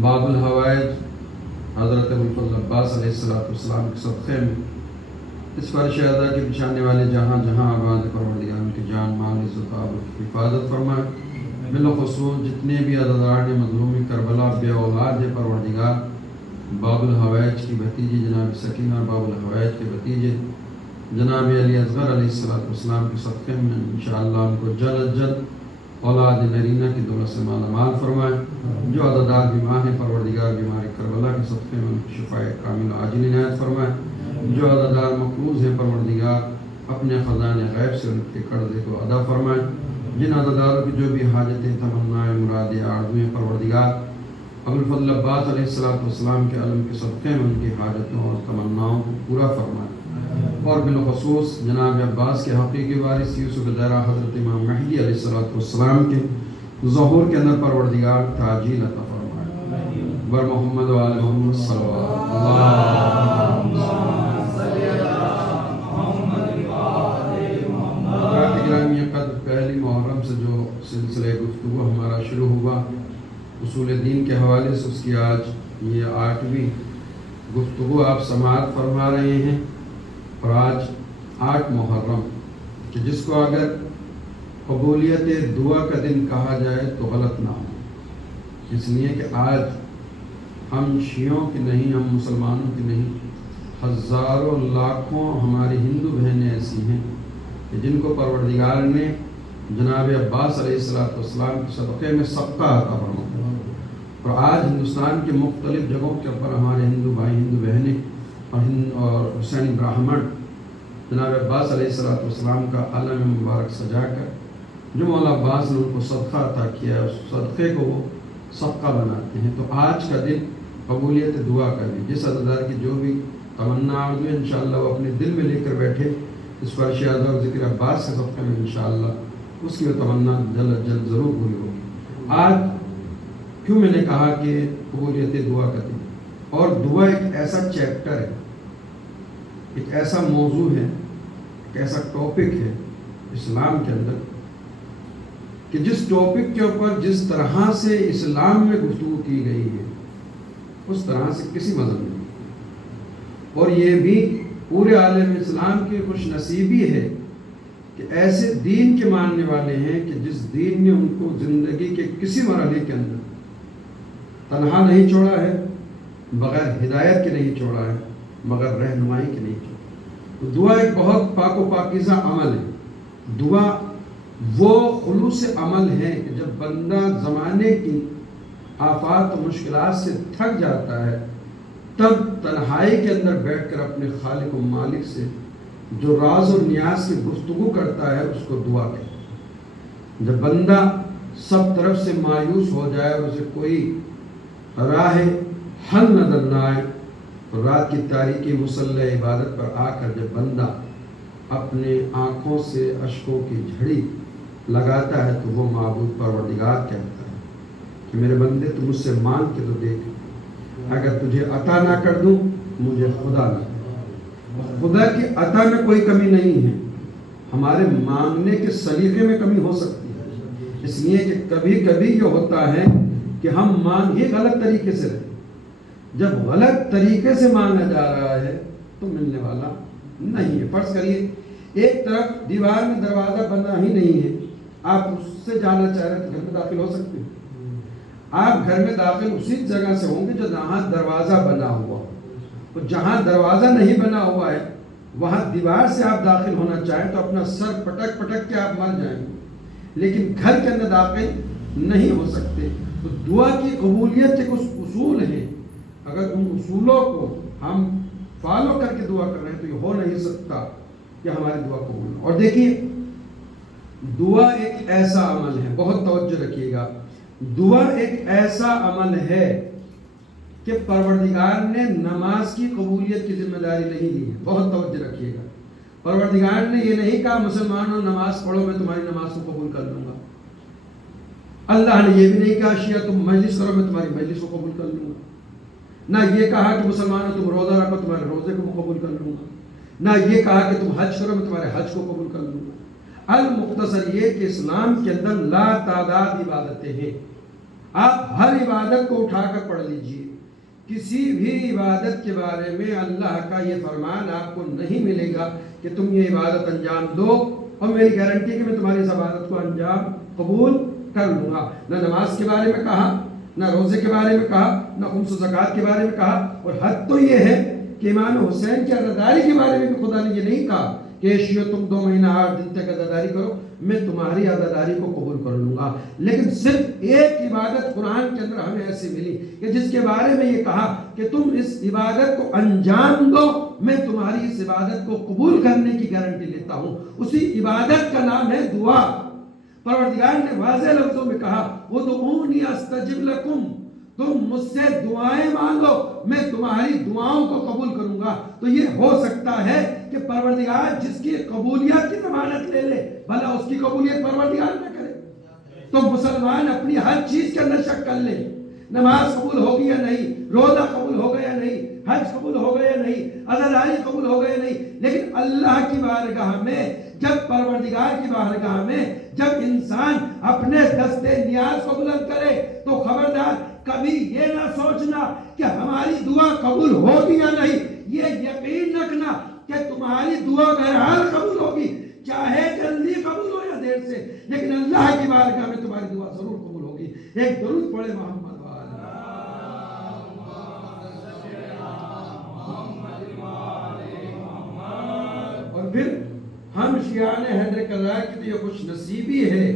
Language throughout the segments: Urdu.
باب الحوائج حضرت ابوالفضل عباس علیہ السلام کے صدقے میں اس فرش ادا کے بچھانے والے جہاں جہاں آباد پروردگار ان کی جان مال عزت و حفاظت فرمائے۔ بالخصوص جتنے بھی عزادار مظلوم کربلا بے اولاد ہے پروردگار، باب الحوائج کی بھتیجی جناب سکینہ اور باب الحوائج کے بھتیجے جناب علی اصغر علیہ السلام کے صدقے میں انشاءاللہ ان کو جلد جلد اولاد نرینہ کی دولت سے مالا مال فرمائے۔ جو عزادار بیمار ہیں پروردگار بیمار کربلا کے صدقے میں ان کی شفاء کامل عاجل عنایت فرمائے۔ جو عزادار مقروض ہیں پروردگار اپنے خزانے غیب سے ان کے قرضے کو ادا فرمائے۔ جن عزاداروں کی جو بھی حاجتیں تمنائیں مرادیں آرزویں پروردگار ابوالفضل عباس علیہ السلام کے علم کے صدقے میں ان کی حاجتوں اور تمناؤں کو پورا فرمائے۔ اور بالخصوص جناب عباس کے حقیقی وارث یوسف زیرہ حضرت امام مہدی علیہ السلام کے ظہور کے اندر پروردگار تعجیل عطا فرمائے۔ بر محمد و آل محمد صلی اللہ گرامی قدر پہلی محرم سے جو سلسلہ گفتگو ہمارا شروع ہوا اصول دین کے حوالے سے، اس کی آج یہ 8ویں گفتگو آپ سماعت فرما رہے ہیں، اور آج 8 محرم کہ جس کو اگر قبولیت دعا کا دن کہا جائے تو غلط نہ ہو، اس لیے کہ آج ہم شیعوں کی نہیں، ہم مسلمانوں کی نہیں، ہزاروں لاکھوں ہماری ہندو بہنیں ایسی ہیں کہ جن کو پروردگار نے جناب عباس علیہ السلام کے صدقے میں صدقہ عطا فرمایا۔ اور آج ہندوستان کے مختلف جگہوں کے اوپر ہمارے ہندو بھائی ہندو بہنیں اور حسین براہمن جناب عباس علیہ السلام کا علم مبارک سجا کر جو مولا عباس نے ان کو صدقہ عطا کیا ہے، اس صدقے کو وہ صدقہ بناتے ہیں۔ تو آج کا دن قبولیت دعا کا دن، جس عزادار کی جو بھی تمنا آرزو ہے انشاءاللہ وہ اپنے دل میں لے کر بیٹھے اس فرش اعظم اور ذکر عباس کے صدقے میں انشاءاللہ اس کی وہ تمنا جلد جلد ضرور پوری ہوگی۔ آج کیوں میں نے کہا کہ قبولیت دعا کا دن، اور دعا ایک ایسا چیپٹر ہے، ایک ایسا موضوع ہے، ایک ایسا ٹاپک ہے اسلام کے اندر کہ جس ٹاپک کے اوپر جس طرح سے اسلام میں گفتگو کی گئی ہے اس طرح سے کسی مذہب میں نہیں۔ اور یہ بھی پورے عالم اسلام کی خوش نصیبی ہے کہ ایسے دین کے ماننے والے ہیں کہ جس دین نے ان کو زندگی کے کسی مرحلے کے اندر تنہا نہیں چھوڑا ہے، بغیر ہدایت کے نہیں چھوڑا ہے، مگر رہنمائی کے نہیں چھوڑا۔ تو دعا ایک بہت پاک و پاکیزہ عمل ہے۔ دعا وہ خلوص عمل ہے کہ جب بندہ زمانے کی آفات و مشکلات سے تھک جاتا ہے تب تنہائی کے اندر بیٹھ کر اپنے خالق و مالک سے جو راز و نیاز کی گفتگو کرتا ہے اس کو دعا کہتے ہیں۔ جب بندہ سب طرف سے مایوس ہو جائے اور اسے کوئی راہ حل نظر نہ آئے تو رات کی تاریکی مصلی عبادت پر آ کر جب بندہ اپنے آنکھوں سے اشکوں کی جھڑی لگاتا ہے تو وہ معبود پروردگار کہتا ہے کہ میرے بندے تو مجھ سے مانگ کے تو دیکھ، اگر تجھے عطا نہ کر دوں مجھے خدا نہ کر۔ خدا کی عطا میں کوئی کمی نہیں ہے، ہمارے مانگنے کے سلیقے میں کمی ہو سکتی ہے، اس لیے کہ کبھی کبھی یہ ہوتا ہے کہ ہم مانگ ہی غلط طریقے سے رہے۔ جب غلط طریقے سے مانگا جا رہا ہے تو ملنے والا نہیں ہے۔ فرض کریے ایک طرف دیوار میں دروازہ بنا ہی نہیں ہے، آپ اس سے جانا چاہ رہے ہیں تو گھر میں داخل ہو سکتے ہیں؟ آپ گھر میں داخل اسی جگہ سے ہوں گے جو جہاں دروازہ بنا ہوا، اور جہاں دروازہ نہیں بنا ہوا ہے وہاں دیوار سے آپ داخل ہونا چاہیں تو اپنا سر پٹک پٹک کے آپ مر جائیں گے، لیکن گھر کے اندر داخل نہیں ہو سکتے۔ تو دعا کی قبولیت کے کچھ اصول ہیں، اگر ان اصولوں کو ہم فالو کر کے دعا کر رہے ہیں تو یہ ہو نہیں سکتا کہ ہماری دعا قبول ہو۔ اور دیکھیے دعا ایک ایسا عمل ہے، بہت توجہ رکھیے گا، دعا ایک ایسا عمل ہے کہ پروردگار نے نماز کی قبولیت کی ذمہ داری نہیں لی ہے، بہت توجہ رکھیے گا۔ پروردگار نے یہ نہیں کہا مسلمانوں نماز پڑھو میں تمہاری نماز کو قبول کر لوں گا۔ اللہ نے یہ بھی نہیں کہا شیعہ تم مجلس کرو میں تمہاری مجلس کو قبول کر لوں گا۔ نہ یہ کہا کہ مسلمانوں تم روزہ رکھو تمہارے روزے کو میں قبول کر لوں گا۔ نہ یہ کہا کہ تم حج کرو میں تمہارے حج کو قبول کر لوں گا۔ المختصر یہ کہ اسلام کے اندر لا تعداد عبادتیں ہیں، آپ ہر عبادت کو اٹھا کر پڑھ لیجئے، کسی بھی عبادت کے بارے میں اللہ کا یہ فرمان آپ کو نہیں ملے گا کہ تم یہ عبادت انجام دو اور میری گارنٹی ہے کہ میں تمہاری اس عبادت کو انجام قبول کر لوں گا۔ نہ نماز کے بارے میں کہا، نہ روزے کے بارے میں کہا، نہ خمس و زکوٰۃ کے بارے میں کہا، اور حد تو یہ ہے کہ امام حسین کی عزاداری کے بارے میں بھی خدا نے یہ نہیں کہا کہ شیعہ تم 2 مہینہ 8 دن تک عزاداری کرو، میں تمہاری عزاداری کو قبول کر لوں گا۔ لیکن صرف ایک عبادت قرآن کے اندر ہمیں ایسی ملی کہ جس کے بارے میں یہ کہا کہ تم اس عبادت کو انجام دو، میں تمہاری اس عبادت کو قبول کرنے کی گارنٹی لیتا ہوں۔ اسی عبادت کا نام ہے دعا۔ پروردگار نے واضح لفظوں میں کہا ادعونی استجب لکم، تم مجھ سے دعائیں مانگو میں تمہاری دعاؤں کو قبول کروں گا۔ تو یہ ہو سکتا ہے کہ پروردگار جس کی قبولیت کی ضمانت لے لے، بھلا اس کی قبولیت پروردگار نہ کرے؟ تو مسلمان اپنی ہر چیز کے اندر شک کر لے، نماز قبول ہوگی یا نہیں، روزہ قبول ہوگا یا نہیں، حج قبول ہوگا یا نہیں، عزاداری قبول ہوگا یا نہیں، لیکن اللہ کی بارگاہ میں، جب پروردگار کی بارگاہ میں جب انسان اپنے دستے نیاز کو بلند کرے تو خبردار کبھی یہ نہ سوچنا کہ ہماری دعا قبول ہوگی یا نہیں، یہ یقین رکھنا کہ تمہاری دعا بہرحال قبول ہوگی، چاہے جلدی قبول ہو یا دیر سے، لیکن اللہ کی بارگاہ میں تمہاری دعا ضرور قبول ہوگی۔ ایک درود پڑھے محمد اور پھر ہم شیعان حیدر کرار کی تو یہ خوش نصیبی ہے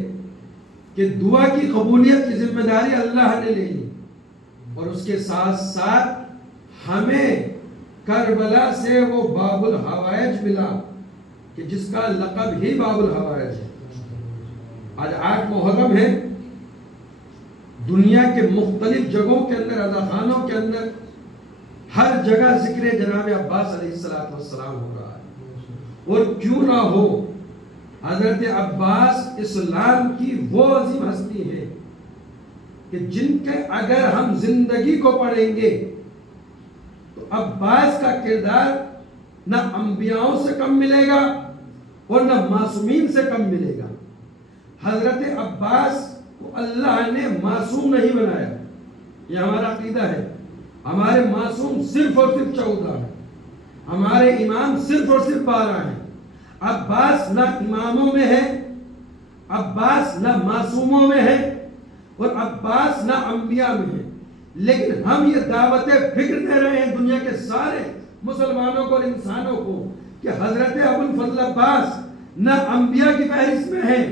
کہ دعا کی قبولیت کی ذمہ داری اللہ نے لے لی، اور اس کے ساتھ ساتھ ہمیں کربلا سے وہ باب الحوائج ملا کہ جس کا لقب ہی باب الحوائج ہے۔ آج 8 محرم ہے، دنیا کے مختلف جگہوں کے اندر، عزاخانوں کے اندر ہر جگہ ذکر جناب عباس علیہ السلام ہو رہا ہے، اور کیوں نہ ہو، حضرت عباس اسلام کی وہ عظیم ہستی ہے کہ جن کے اگر ہم زندگی کو پڑھیں گے تو عباس کا کردار نہ انبیاءوں سے کم ملے گا اور نہ معصومین سے کم ملے گا۔ حضرت عباس کو اللہ نے معصوم نہیں بنایا، یہ ہمارا عقیدہ ہے۔ ہمارے معصوم صرف اور صرف 14 ہیں، ہمارے امام صرف اور صرف 12 ہیں۔ عباس نہ اماموں میں ہے، عباس نہ معصوموں میں ہے، اور عباس نہ انبیاء میں ہے، لیکن ہم یہ دعوت فکر دے رہے ہیں دنیا کے سارے مسلمانوں کو اور انسانوں کو کہ حضرت ابو الفضل عباس نہ انبیاء کی فہرست میں ہے،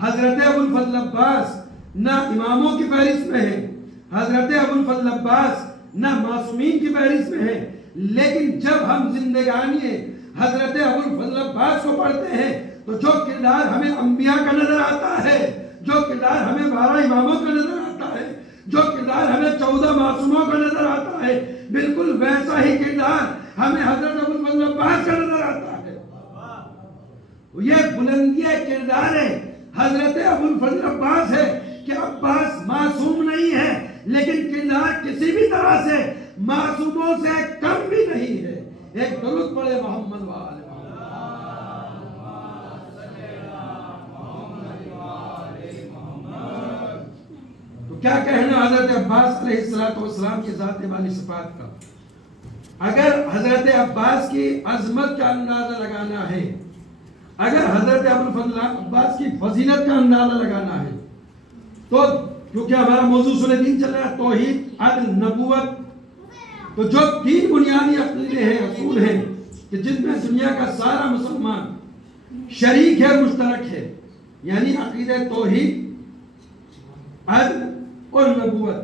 حضرت ابو الفضل عباس نہ اماموں کی فہرست میں ہے، حضرت ابو الفضل عباس نہ معصومین کی فہرست میں ہے، لیکن جب ہم زندگانی حضرت ابو الفضل عباس کو پڑھتے ہیں تو جو کردار ہمیں انبیاء کا نظر آتا ہے، جو کردار ہمیں 12 اماموں کا نظر آتا ہے، جو کردار ہمیں 14 معصوموں کا نظر آتا ہے، بالکل ویسا ہی کردار ہمیں حضرت ابو الفضل عباس کا نظر آتا ہے۔ یہ بلندی کردار ہے حضرت ابو الفضل عباس ہے کہ عباس معصوم نہیں ہے، لیکن کردار کسی بھی طرح سے معصوموں سے کم بھی نہیں ہے۔ ایک درود پڑھے محمد وآل محمد۔ تو کیا کہنا حضرت عباس علیہ السلام کی ذات والی صفات کا؟ اگر حضرت عباس کی عظمت کا اندازہ لگانا ہے، اگر حضرت ابو الفضل عباس کی فضیلت کا اندازہ لگانا ہے، تو کیونکہ ہمارا موضوع سورہ دین چل رہا ہے توحید، عدل، نبوت، تو جو 3 بنیادی عقیدے ہیں، اصول ہیں کہ جن میں دنیا کا سارا مسلمان شریک ہے، مشترک ہے، یعنی عقیدہ توحید، عدل اور نبوت،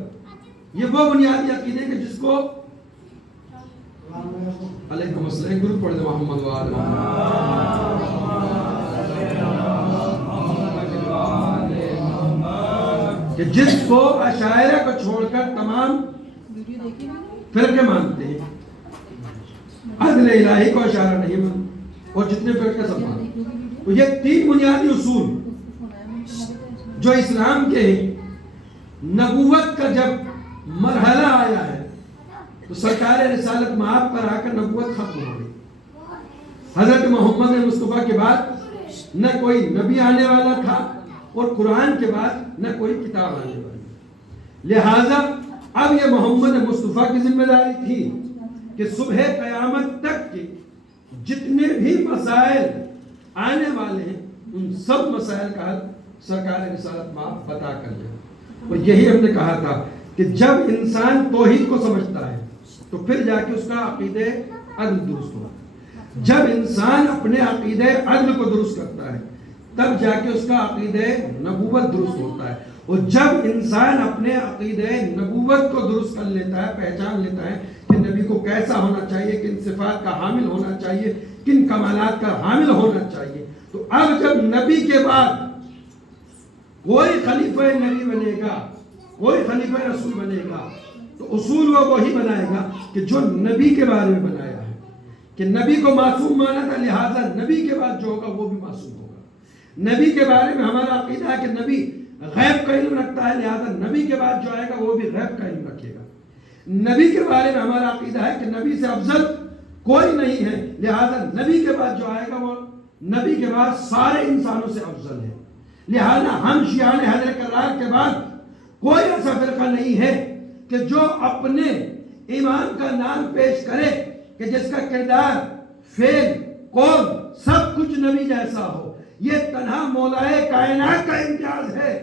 یہ وہ بنیادی عقیدے ہیں کہ جس کو علیکم السلام گروپ پڑھ دے محمد وآل کہ جس کو اشاعرہ کو چھوڑ کر تمام فرقے مانتے ہیں، عدل الہی کو اشارہ نہیں مانتے، اور جتنے فرقے سب مانتے ہیں۔ تو یہ 3 بنیادی اصول جو اسلام کے ہیں، نبوت کا جب مرحلہ آیا ہے تو سرکار رسالت مآب پر آ کر نبوت ختم ہو گئی۔ حضرت محمد مصطفیٰ کے بعد نہ کوئی نبی آنے والا تھا، اور قرآن کے بعد نہ کوئی کتاب آنے والی۔ لہذا اب یہ محمد مصطفیٰ کی ذمہ داری تھی کہ صبح قیامت تک کے جتنے بھی مسائل آنے والے ہیں ان سب مسائل کا حل سرکار رسالت مآب بتا کر دیں. اور یہی ہم نے کہا تھا کہ جب انسان توحید کو سمجھتا ہے تو پھر جا کے اس کا عقیدہ عدل درست ہوتا ہے. جب انسان اپنے عقیدہ عدل کو درست کرتا ہے تب جا کے اس کا عقیدہ نبوت درست ہوتا ہے. اور جب انسان اپنے عقیدہ نبوت کو درست کر لیتا ہے, پہچان لیتا ہے کہ نبی کو کیسا ہونا چاہیے, کن صفات کا حامل ہونا چاہیے, کن کمالات کا حامل ہونا چاہیے, تو اب جب نبی کے بعد کوئی خلیفہ نبی بنے گا, کوئی خلیفہ رسول بنے گا, تو اصول وہ وہی بنائے گا کہ جو نبی کے بارے میں بنایا ہے کہ نبی کو معصوم مانا تھا, لہذا نبی کے بعد جو ہوگا وہ بھی معصوم ہوگا. نبی کے بارے میں ہمارا عقیدہ ہے کہ نبی غیب کا علم رکھتا ہے, لہذا نبی کے بعد جو آئے گا وہ بھی غیب کا علم رکھے گا. نبی کے بارے میں ہمارا عقیدہ ہے کہ نبی سے افضل کوئی نہیں ہے, لہذا نبی کے بعد جو آئے گا وہ نبی کے بعد سارے انسانوں سے افضل ہے. لہذا ہم شیعان حیدر کرار کے بعد کوئی ایسا فرقہ نہیں ہے کہ جو اپنے امام کا نام پیش کرے کہ جس کا کردار, فعل, قول سب کچھ نبی جیسا ہو. یہ تنہا مولائے کائنات کا امتیاز ہے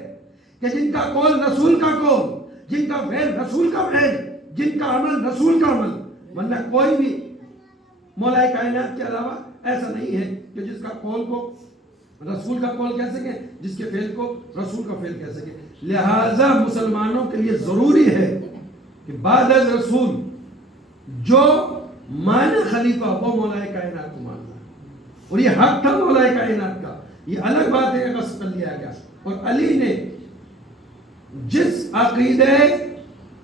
کہ جن کا قول رسول کا قول, جن کا فعل رسول کا فعل, جن کا عمل رسول کا عمل. ورنہ کوئی بھی مولائے کائنات کے علاوہ ایسا نہیں ہے کہ جس کا قول کو رسول کا قول کہہ سکے, جس کے فعل کو رسول کا فعل کہہ سکے. لہذا مسلمانوں کے لیے ضروری ہے کہ بعد از رسول جو مانے خلیفہ وہ مولائے کائنات کو ماننا ہے. اور یہ حق تھا مولائے کائنات کا. یہ الگ بات ہے کہ غصب کر لیا گیا. اور علی نے جس عقیدہ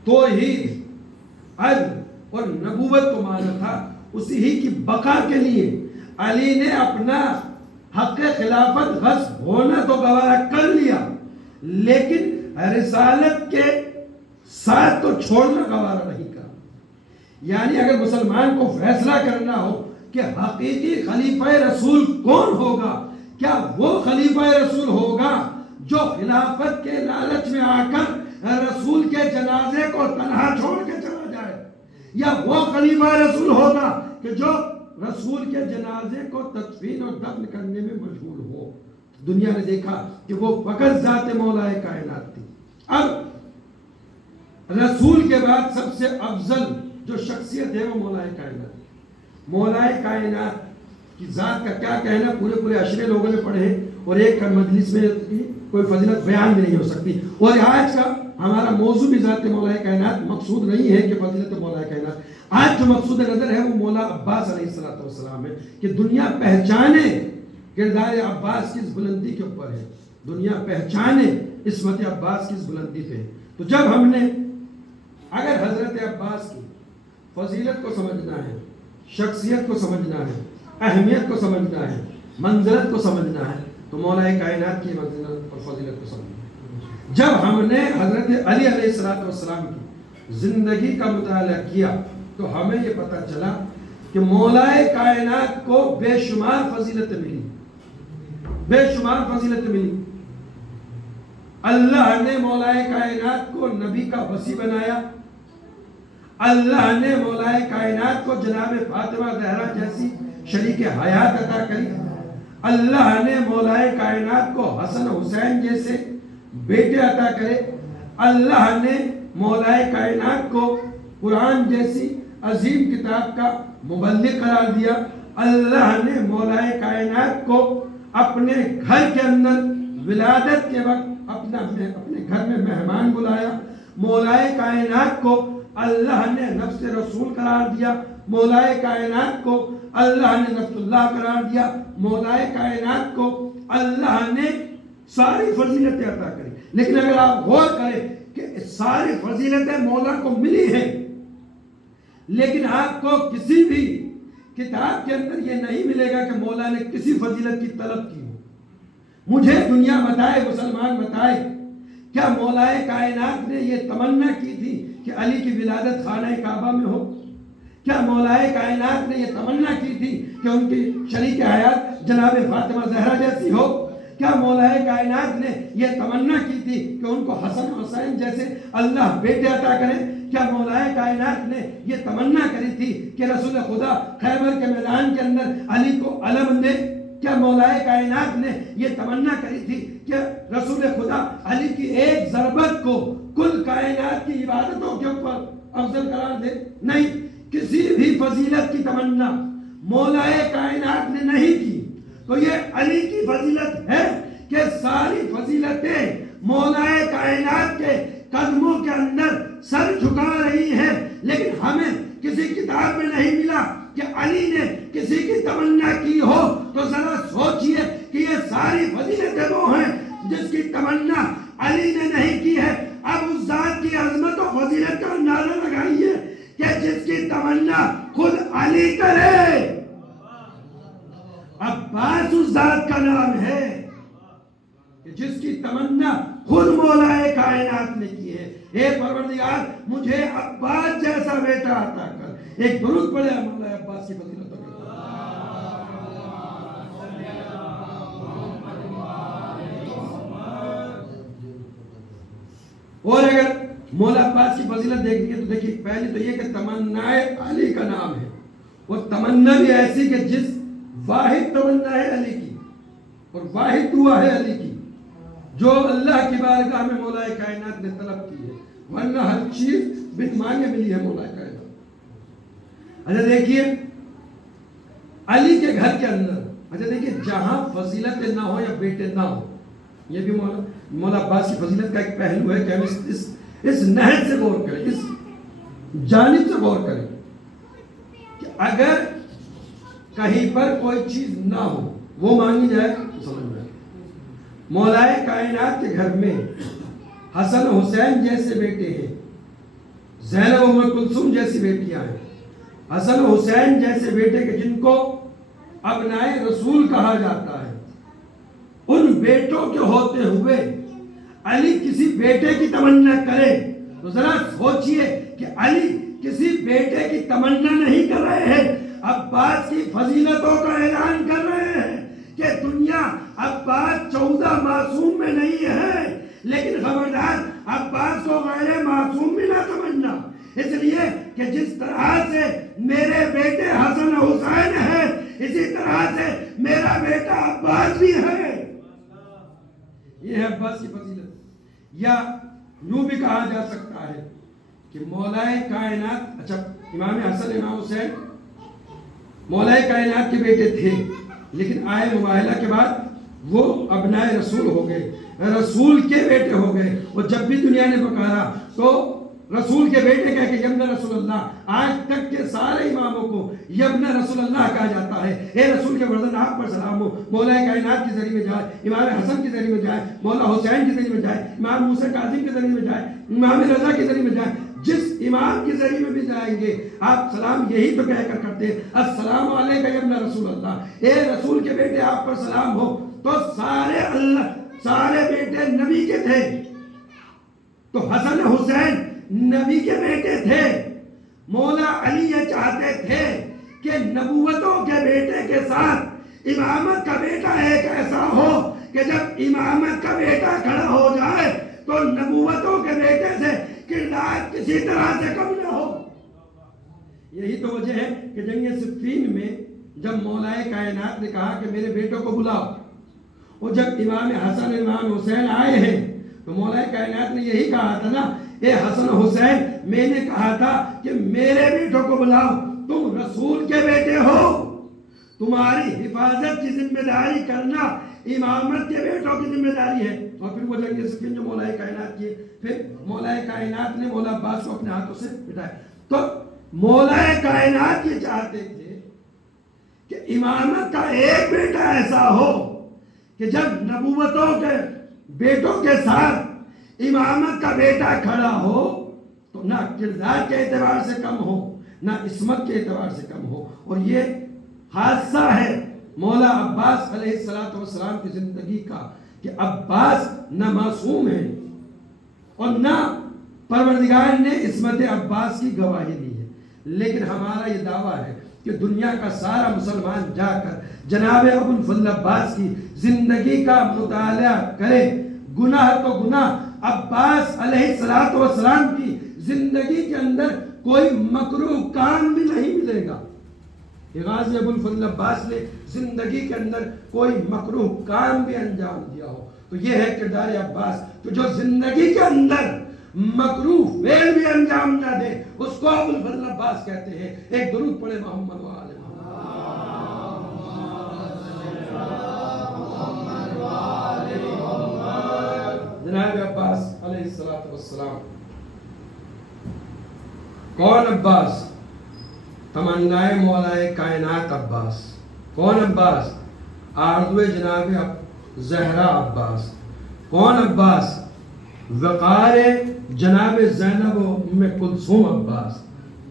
توحید, عدل اور نبوت کو مانا تھا اسی ہی کی بقا کے لیے علی نے اپنا حق خلافت غصب ہونا تو گوارا کر لیا, لیکن رسالت کے ساتھ تو چھوڑنا گوارا نہیں کرا. یعنی اگر مسلمان کو فیصلہ کرنا ہو کہ حقیقی خلیفہ رسول کون ہوگا, کیا وہ خلیفہ رسول ہوگا جو خلافت کے لالچ میں آ کر رسول کے جنازے کو تنہا چھوڑ کے چلا جائے, یا وہ خلیفہ رسول ہوگا کہ جو رسول کے جنازے کو تدفین اور دفن کرنے میں مشغول ہو. دنیا نے دیکھا کہ وہ فقط ذات مولا کائنات تھی. اب رسول کے بعد سب سے افضل جو شخصیت ہے وہ مولا کائنات. مولا کائنات کی ذات کا کیا کہنا, پورے عشرے لوگوں نے پڑھے اور ایک مجلس میں کوئی فضیلت بیان بھی نہیں ہو سکتی. اور آج کا ہمارا موضوع بھی ذات مولا کائنات مقصود نہیں ہے کہ فضیلت مولا کائنات. آج جو مقصود نظر ہے وہ مولا عباس علیہ السلام ہے کہ دنیا پہچانے کردار عباس کس بلندی کے اوپر ہے, دنیا پہچانے عصمت عباس کس بلندی پہ ہے. تو جب ہم نے اگر حضرت عباس کی فضیلت کو سمجھنا ہے, شخصیت کو سمجھنا ہے, اہمیت کو سمجھنا ہے, منزلت کو سمجھنا ہے, تو مولا کائنات کی منزلت اور فضیلت کو سمجھنا ہے. جب ہم نے حضرت علی علیہ السلام کی زندگی کا مطالعہ کیا تو ہمیں یہ پتہ چلا کہ مولا کائنات کو بے شمار فضیلتیں ملی, بے شمار فضیلتیں ملی. اللہ نے مولا کائنات کو نبی کا وصی بنایا. اللہ نے مولا کائنات کو جناب فاطمہ زہرا جیسی شریک حیات عطا کری. اللہ نے مولا کائنات کو حسن حسین جیسے بیٹے عطا کرے. اللہ نے مولا کائنات کو قرآن جیسی عظیم کتاب کا مبلغ قرار دیا. اللہ نے مولا کائنات کو اپنے گھر کے اندر ولادت کے وقت اپنے گھر میں مہمان بلایا. مولا کائنات کو اللہ نے نفس رسول قرار دیا. مولا کائنات کو اللہ نے نفس اللہ قرار دیا. مولا کائنات کو اللہ نے ساری فضیلتیں عطا کری. لیکن اگر آپ غور کریں کہ ساری فضیلتیں مولا کو ملی ہیں, لیکن آپ کو کسی بھی کتاب کے اندر یہ نہیں ملے گا کہ مولا نے کسی فضیلت کی طلب کی ہو. مجھے دنیا بتائے, مسلمان بتائے, کیا مولا کائنات نے یہ تمنا کی تھی کہ علی کی ولادت خانہ کعبہ میں ہو؟ کیا مولا کائنات نے یہ تمنا کی تھی کہ ان کی شریک حیات جناب فاطمہ زہرا جیسی ہو؟ کیا مولا کائنات نے یہ تمنا کی تھی کہ ان کو حسن حسین جیسے اللہ بیٹے عطا کرے؟ کیا مولا کائنات نے یہ تمنا کری تھی کہ رسول خدا خیبر کے میدان کے اندر علی کو علم دے؟ کیا مولا کائنات نے یہ تمنا کری تھی کہ رسول خدا علی کی ایک ضربت کو کل کائنات کی عبادتوں کے اوپر افضل قرار دے؟ نہیں، کسی بھی فضیلت کی تمنا مولا کائنات نے نہیں کی۔ تو یہ علی کی فضیلت ہے کہ ساری فضیلتیں مولا کائنات کے قدموں کے اندر سر جھکا رہی ہیں، لیکن ہمیں کسی کتاب میں نہیں ملا کہ علی نے کسی کی تمنا کی ہو۔ تو ذرا سوچئے کہ یہ ساری فضیلتیں وہ ہیں جس کی تمنا علی نے نہیں کی ہے۔ اب اس ذات کی عظمت و فضیلت کا اندازہ لگائیے کہ جس کی تمنا خود علی کرے۔ عباس اس ذات کا نام ہے کہ جس کی تمنا خود مولا کائنات نے کی ہے۔ اے پروردگار مجھے عباس جیسا بیٹا عطا کر۔ ایک درود پڑھے مولا عباس کی فضیلتوں کے اوپر۔ اور اگر مولا عباس کی فضیلت دیکھیں گے تو دیکھیے، پہلی تو یہ کہ تمنا علی کا نام ہے، اور تمنا بھی ایسی کہ جس واحد تمنا ہے علی کی، اور واحد دعا ہے علی کی، جو اللہ کی بارگاہ میں مولا کائنات نے طلب کی ہے، ورنہ ہر چیز بن مانگے ملی ہے مولا کائنات۔ اچھا دیکھیے علی کے گھر کے اندر، اچھا دیکھیے جہاں فضیلت نہ ہو یا بیٹے نہ ہو، یہ بھی مولا عباس کی فضیلت کا ایک پہلو ہے کہ ہم اس نہج سے غور کریں، اس جانب سے غور کریں کہ اگر کہیں پر کوئی چیز نہ ہو وہ مانگی جائے تو سمجھ میں مولا کائنات کے گھر میں حسن حسین جیسے بیٹے ہیں، زینب ام کلثوم جیسی بیٹیاں ہیں، حسن حسین جیسے بیٹے کہ جن کو ابنائے رسول کہا جاتا ہے، ان بیٹوں کے ہوتے ہوئے علی کسی بیٹے کی تمنا کرے تو ذرا سوچئے کہ علی کسی بیٹے کی تمنا نہیں کر رہے ہیں، عباس کی فضیلتوں کا اعلان کر رہے ہیں کہ دنیا عباس 14 معصوم میں نہیں ہے، لیکن خبردار عباس کو غیر معصوم بھی نہ سمجھنا، اس لیے کہ جس طرح سے میرے بیٹے حسن حسین ہیں اسی طرح سے میرا بیٹا عباس بھی ہے۔ یہ ہے عباس کی فضیلت۔ یا یوں بھی کہا جا سکتا ہے کہ مولا کائنات، اچھا امام حسن امام حسین مولا کائنات کے بیٹے تھے، لیکن آئے مباہلہ کے بعد وہ ابنائے رسول ہو گئے، رسول کے بیٹے ہو گئے، اور جب بھی دنیا نے پکارا تو رسول کے بیٹے کہہ کہ یبن رسول اللہ۔ آج تک کے سارے اماموں کو یبن رسول اللہ کہا جاتا ہے۔ اے رسول کے ورزن آپ پر سلام ہو، مولا کائنات کے ذریعے میں جائے، امام حسن کے ذریعے میں جائے، مولا حسین کے ذریعے میں جائے، امام موسیٰ کاظم کے ذریعے میں جائے، امام رضا کے ذریعے میں جائے، جس امام کے ذریعے میں بھی جائیں گے آپ سلام یہی تو کہہ کر کرتے ہیں، السلام علیکم یبن رسول اللہ، اے رسول کے بیٹے آپ پر سلام ہو۔ تو سارے بیٹے نبی کے تھے، تو حسن حسین نبی کے بیٹے تھے۔ مولا علی یہ چاہتے تھے کہ نبوتوں کے بیٹے کے ساتھ امامت کا بیٹا ایک ایسا ہو کہ جب امامت کا بیٹا کھڑا ہو جائے تو نبوتوں کے بیٹے سے کردار کسی طرح سے کم نہ ہو۔ یہی تو وجہ ہے کہ جنگ صفین میں جب مولا کائنات نے کہا کہ میرے بیٹوں کو بلاؤ، اور جب امام حسن امام حسین آئے ہیں تو مولا کائنات نے یہی کہا تھا نا، اے حسن حسین میں نے کہا تھا کہ میرے بیٹوں کو بلاؤ، تم رسول کے بیٹے ہو، تمہاری حفاظت کی ذمہ داری کرنا امامت کے بیٹوں کی ذمہ داری ہے۔ اور پھر وہ جنگ صفین جو مولا کائنات کی، پھر مولا کائنات نے مولا عباس کو اپنے ہاتھوں سے بٹھایا۔ تو مولا کائنات یہ چاہتے تھے کہ امامت کا ایک بیٹا ایسا ہو کہ جب نبوتوں کے بیٹوں کے ساتھ امامت کا بیٹا کھڑا ہو تو نہ کردار کے اعتبار سے کم ہو، نہ عصمت کے اعتبار سے کم ہو۔ اور یہ حادثہ ہے مولا عباس علیہ السلام کی زندگی کا کہ عباس نہ معصوم ہے اور نہ پروردگار نے عصمت عباس کی گواہی دی ہے، لیکن ہمارا یہ دعویٰ ہے کہ دنیا کا سارا مسلمان جا کر جناب ابوالفضل عباس کی زندگی کا مطالعہ کرے. گناہ تو گناہ، عباس علیہ السلام کی زندگی کے اندر کوئی مکروہ کام بھی نہیں ملے گا. غازی ابوالفضل عباس نے زندگی کے اندر کوئی مکروہ کام بھی انجام دیا ہو تو یہ ہے کردار عباس. تو جو زندگی کے اندر مکروہ فعل بھی انجام نہ دے اس کو ابوالفضل عباس کہتے ہیں. ایک درود پڑھے محمد و آل محمد. جناب عباس علیہ السلام. کون عباس؟ تمنائے مولائے کائنات عباس. کون عباس؟ آرزوئے جناب زہرا عباس. کون عباس؟ وقار جناب زینب و ام کلثوم عباس.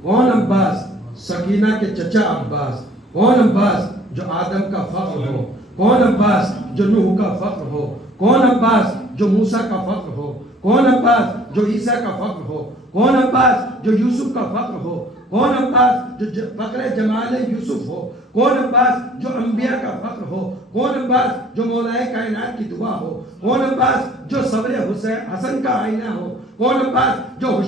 کون عباس؟ سکینہ کے چچا عباس. کون عباس؟ جو آدم کا فخر ہو. کون عباس؟ جو نوح کا فخر ہو. کون عباس؟ جو موسیٰ کا فخر ہو. کون عباس؟ جو عیسیٰ کا فخر ہو. کون عباس؟ جو یوسف کا فخر ہو. کون عباس؟ جو فخر جمال یوسف ہو. کون عباس؟ جو انبیاء کا فخر ہو. کون عباس؟ جو مولا کائنات کی دعا ہو. کون عباس؟ جو صبر حسن کا آئینہ ہو. کون عباس؟ جو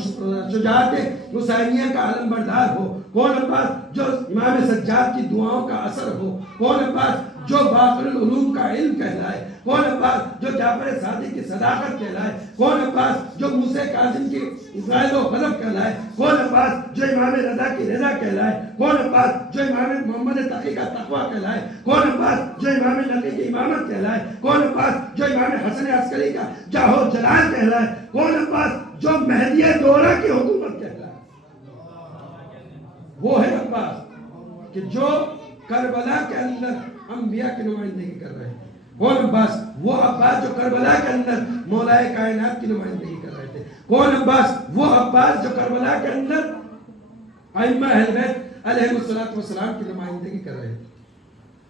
شجاعت حسینیہ کا علم بردار ہو. کون عباس؟ جو امام سجاد کی دعاؤں کا اثر ہو. کون عباس؟ جو باقر العلوم کا علم کہلائے. کون عباس؟ جو جعفر صادق کی صداقت کہلائے. کون عباس؟ جو موسیٰ کاظم کی اسرائیل و غضب کہلائے. کون عباس؟ جو امام رضا کی رضا کہلائے. کون عباس؟ جو امام محمد تقی کا تقوی کہلائے. کون عباس؟ جو امام نقی کی امامت کہلائے. کون عباس؟ جو امام حسن عسکری کا جاہ و جلال کہلائے. کون عباس؟ جو مہدی دورہ کی حکومت کہلائے. وہ ہے عباس کہ جو کربلا کے اندر انبیاء کی نمائندگی کر رہے ہیں. کون عباس؟ وہ عباس جو کربلا کے اندر مولا کائنات کی نمائندگی کر رہے تھے. کون عباس؟ وہ عباس جو کربلا کے اندر ائمہ اہل بیت علیہ السلام کی نمائندگی کر رہے تھے.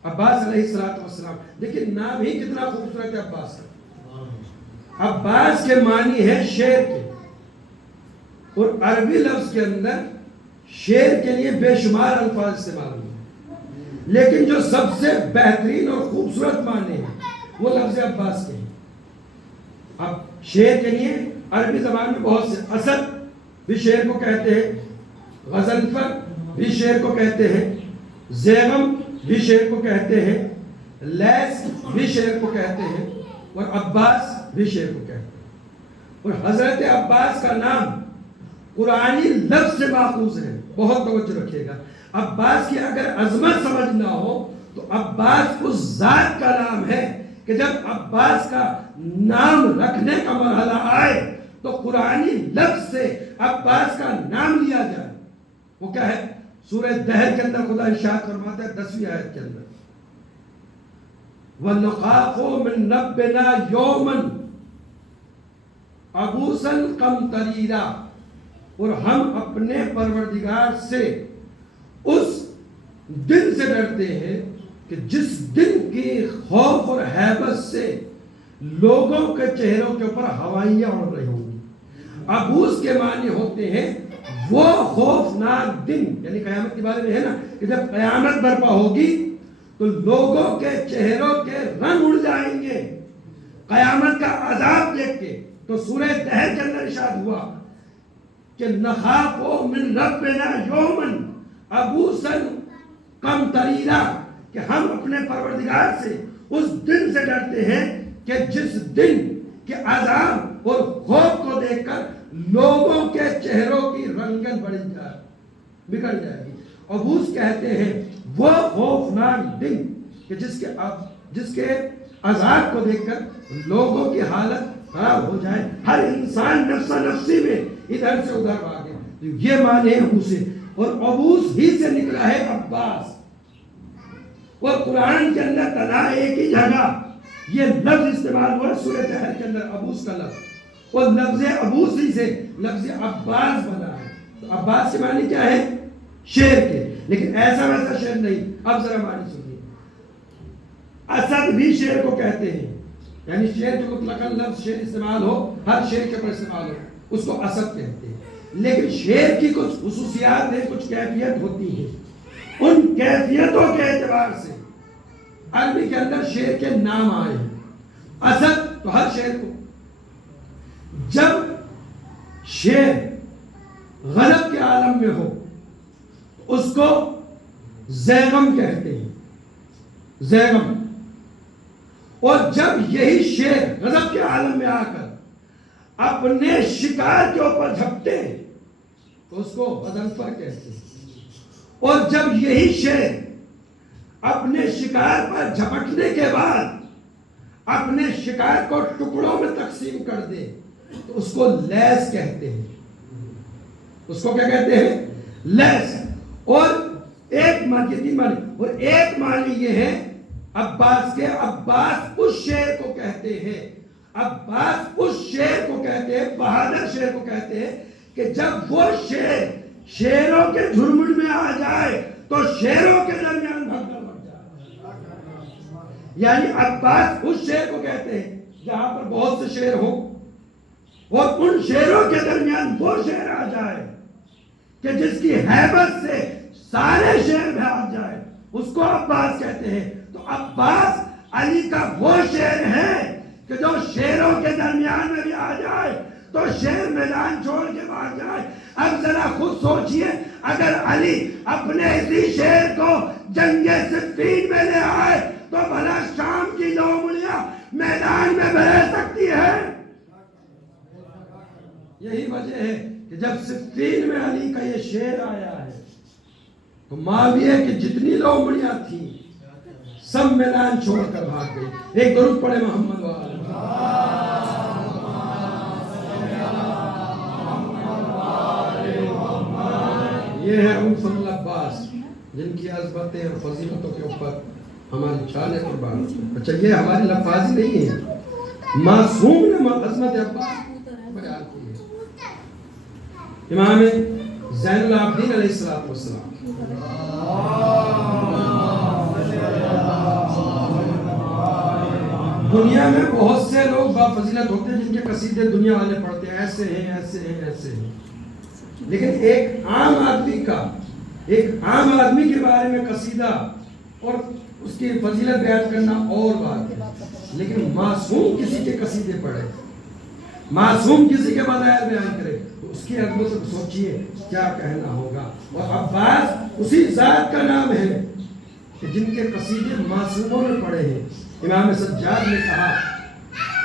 عباس علیہ السلام. لیکن نام ہی کتنا خوبصورت ہے عباس کا. عباس کے معنی ہے شیر کے، اور عربی لفظ کے اندر شیر کے لیے بے شمار الفاظ استعمال ہوئے، لیکن جو سب سے بہترین اور خوبصورت معنی ہیں وہ لفظ عباس کے ہیں. اب شیر کے لیے عربی زبان میں بہت سے، اسد بھی شیر کو کہتے ہیں، غضنفر بھی شیر کو کہتے ہیں، زیغم بھی شیر کو کہتے ہیں، لیس بھی شیر کو کہتے ہیں، اور عباس بھی شیر کو کہتے ہیں. اور حضرت عباس کا نام قرآنی لفظ سے ماخوذ ہے. بہت توجہ رکھیے گا. عباس کی اگر عظمت سمجھنا ہو تو عباس اس ذات کا نام ہے کہ جب عباس کا نام رکھنے کا مرحلہ آئے تو قرآنی لفظ سے عباس کا نام لیا جائے. وہ کیا ہے؟ سورہ دہر کے اندر خدا ارشاد فرماتا ہے 10ویں آیت کے اندر، وَنَخَافُ مِن رَبِّنَا يَوْمًا عَبُوسًا قَمْطَرِيرًا. اور ہم اپنے پروردگار سے اس دن سے ڈرتے ہیں کہ جس دن کی خوف اور ہیبت سے لوگوں کے چہروں کے اوپر ہوائیاں اڑ رہی ہوں گی. عبوس کے معنی ہوتے ہیں وہ خوفناک دن، یعنی قیامت کے بارے میں ہے نا کہ جب قیامت برپا ہوگی تو لوگوں کے چہروں کے رنگ اڑ جائیں گے قیامت کا عذاب دیکھ کے. تو سورہ دہر کے اندر ارشاد ہوا کہ نخاف من ربنا یومن عبوسا قمطریرا، کہ ہم اپنے پروردگار سے اس دن سے ڈرتے ہیں کہ جس دن کے عذاب اور خوف کو دیکھ کر لوگوں کے چہروں کی رنگت بگڑ جائے گی. عبوس کہتے ہیں وہ خوفناک دن کہ جس کے عذاب کو دیکھ کر لوگوں کی حالت خراب ہو جائے، ہر انسان نفسا نفسی میں ادھر سے ادھر بھاگے. یہ معنی ہے ابوس، اور ابوس ہی سے نکلا ہے عباس. اور قرآن کے اندر تنہا ایک ہی جگہ یہ لفظ استعمال ہوا سورہ دہر کے اندر ابوس کا لفظ، اور لفظ ابوس ہی سے لفظ عباس بنا ہے. تو عباس کے معنی کیا ہے؟ شیر کے، لیکن ایسا ویسا شیر نہیں. اب ذرا معنی سنیے. اسد بھی شیر کو کہتے ہیں، یعنی شیر جو مطلقاً لفظ شیر استعمال ہو، ہر شیر کے اوپر استعمال ہو، اس کو اسد کہتے ہیں. لیکن شیر کی کچھ خصوصیات ہیں، کچھ کیفیت ہوتی ہے. ان کیفیتوں کے اعتبار سے عربی کے اندر شیر کے نام آئے ہیں. اسد تو ہر شیر کو. جب شیر غضب کے عالم میں ہو اس کو زیغم کہتے ہیں. زیغم. اور جب یہی شیر غضب کے عالم میں آ کر اپنے شکار کے اوپر جھپٹے تو اس کو غضنفر کہتے ہیں. اور جب یہی شیر اپنے شکار پر جھپٹنے کے بعد اپنے شکار کو ٹکڑوں میں تقسیم کر دے تو اس کو لیس کہتے ہیں. اس کو کیا کہتے ہیں؟ لیس. اور ایک معنی یہ ہے عباس کے. عباس اس شیر کو کہتے ہیں، عباس اس شیر کو کہتے ہیں، بہادر شیر کو کہتے ہیں کہ جب وہ شیر شیروں کے جھرمٹ میں آ جائے تو شیروں کے درمیان بھگدڑ بڑھ جائے. یعنی عباس اس شیر کو کہتے ہیں جہاں پر بہت سے شیر ہوں اور ان شیروں کے درمیان وہ شیر آ جائے کہ جس کی ہیبت سے سارے شیر بھاگ جائے، اس کو عباس کہتے ہیں. تو عباس علی کا وہ شیر ہے کہ جو شیروں کے درمیان میں بھی آ جائے تو شیر میدان چھوڑ کے بھاگ جائے. اب ذرا خود سوچئے اگر علی اپنے اسی شیر کو جنگ صفین میں لے آئے تو بھلا شام کی لومڑیاں میدان میں بہ سکتی ہے؟ یہی وجہ ہے کہ جب صفین میں علی کا یہ شیر آیا ہے تو معاویہ کی جتنی لومڑیاں تھیں سب میدان چھوڑ کر بھاگ گئی. ایک درود پڑھے محمد والے. یہ ہے ابو الفضل عباس جن کی عظمتیں اور فضیلتوں کے اوپر ہماری چھالیں قربان. اچھا یہ ہماری لفاظی نہیں ہے، معصوم نے عظمت عباس بیان کی ہے. امام زین العابدین علیہ السلام دنیا میں بہت سے لوگ بافضیلت ہوتے ہیں جن کے قصیدے دنیا والے پڑھتے ہیں، ایسے ہیں ایسے ہیں ایسے ہیں، لیکن ایک عام آدمی کے بارے میں قصیدہ اور اس کی فضیلت بیان کرنا اور بات ہے. لیکن معصوم کسی کے قصیدے پڑھے، معصوم کسی کے بدائل بیان کرے تو اس کی عظمت کو سوچئے کیا کہنا ہوگا. اور عباس اسی ذات کا نام ہے کہ جن کے قصیدے معصوموں نے پڑھے ہیں. امام سجاد نے کہا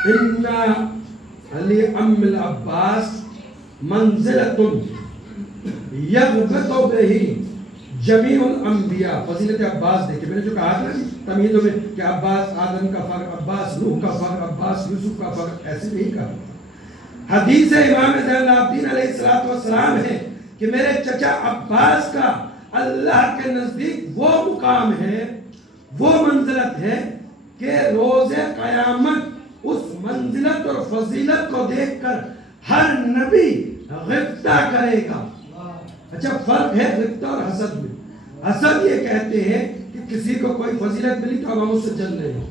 اِنَّا علی ام العباس منزلۃ یغبط بہ جمیع الانبیاء. فضیلت عباس دیکھیں، میں نے جو کہا تھا تمہیدوں میں کہ عباس آدم کا فرق، عباس نوح کا فرق، عباس یوسف کا فرق، ایسے نہیں کہا. حدیث امام زین العابدین علیہ السلام ہے کہ میرے چچا عباس کا اللہ کے نزدیک وہ مقام ہے، وہ منزلت ہے کہ روز قیامت اس منزلت اور فضیلت کو دیکھ کر ہر نبی غبطہ کرے گا. اچھا فرق ہے غبطہ اور حسد میں. حسد یہ کہتے ہیں کہ کسی کو کوئی فضیلت ملی تو ہم اس سے جل رہے ہیں،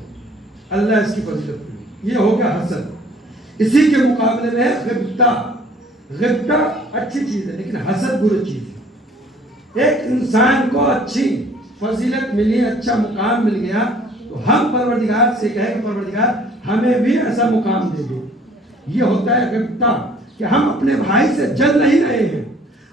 اللہ اس کی فضیلت ملی، یہ ہو گیا حسد. اسی کے مقابلے میں غبطہ. غبطہ اچھی چیز ہے لیکن حسد بری چیز ہے. ایک انسان کو اچھی فضیلت ملی، اچھا مقام مل گیا تو ہم پروردگار سے کہیں کہ پروردگار ہمیں بھی ایسا مقام دے دے. یہ ہوتا ہے غبطہ کہ ہم اپنے بھائی سے جل نہیں رہے ہیں،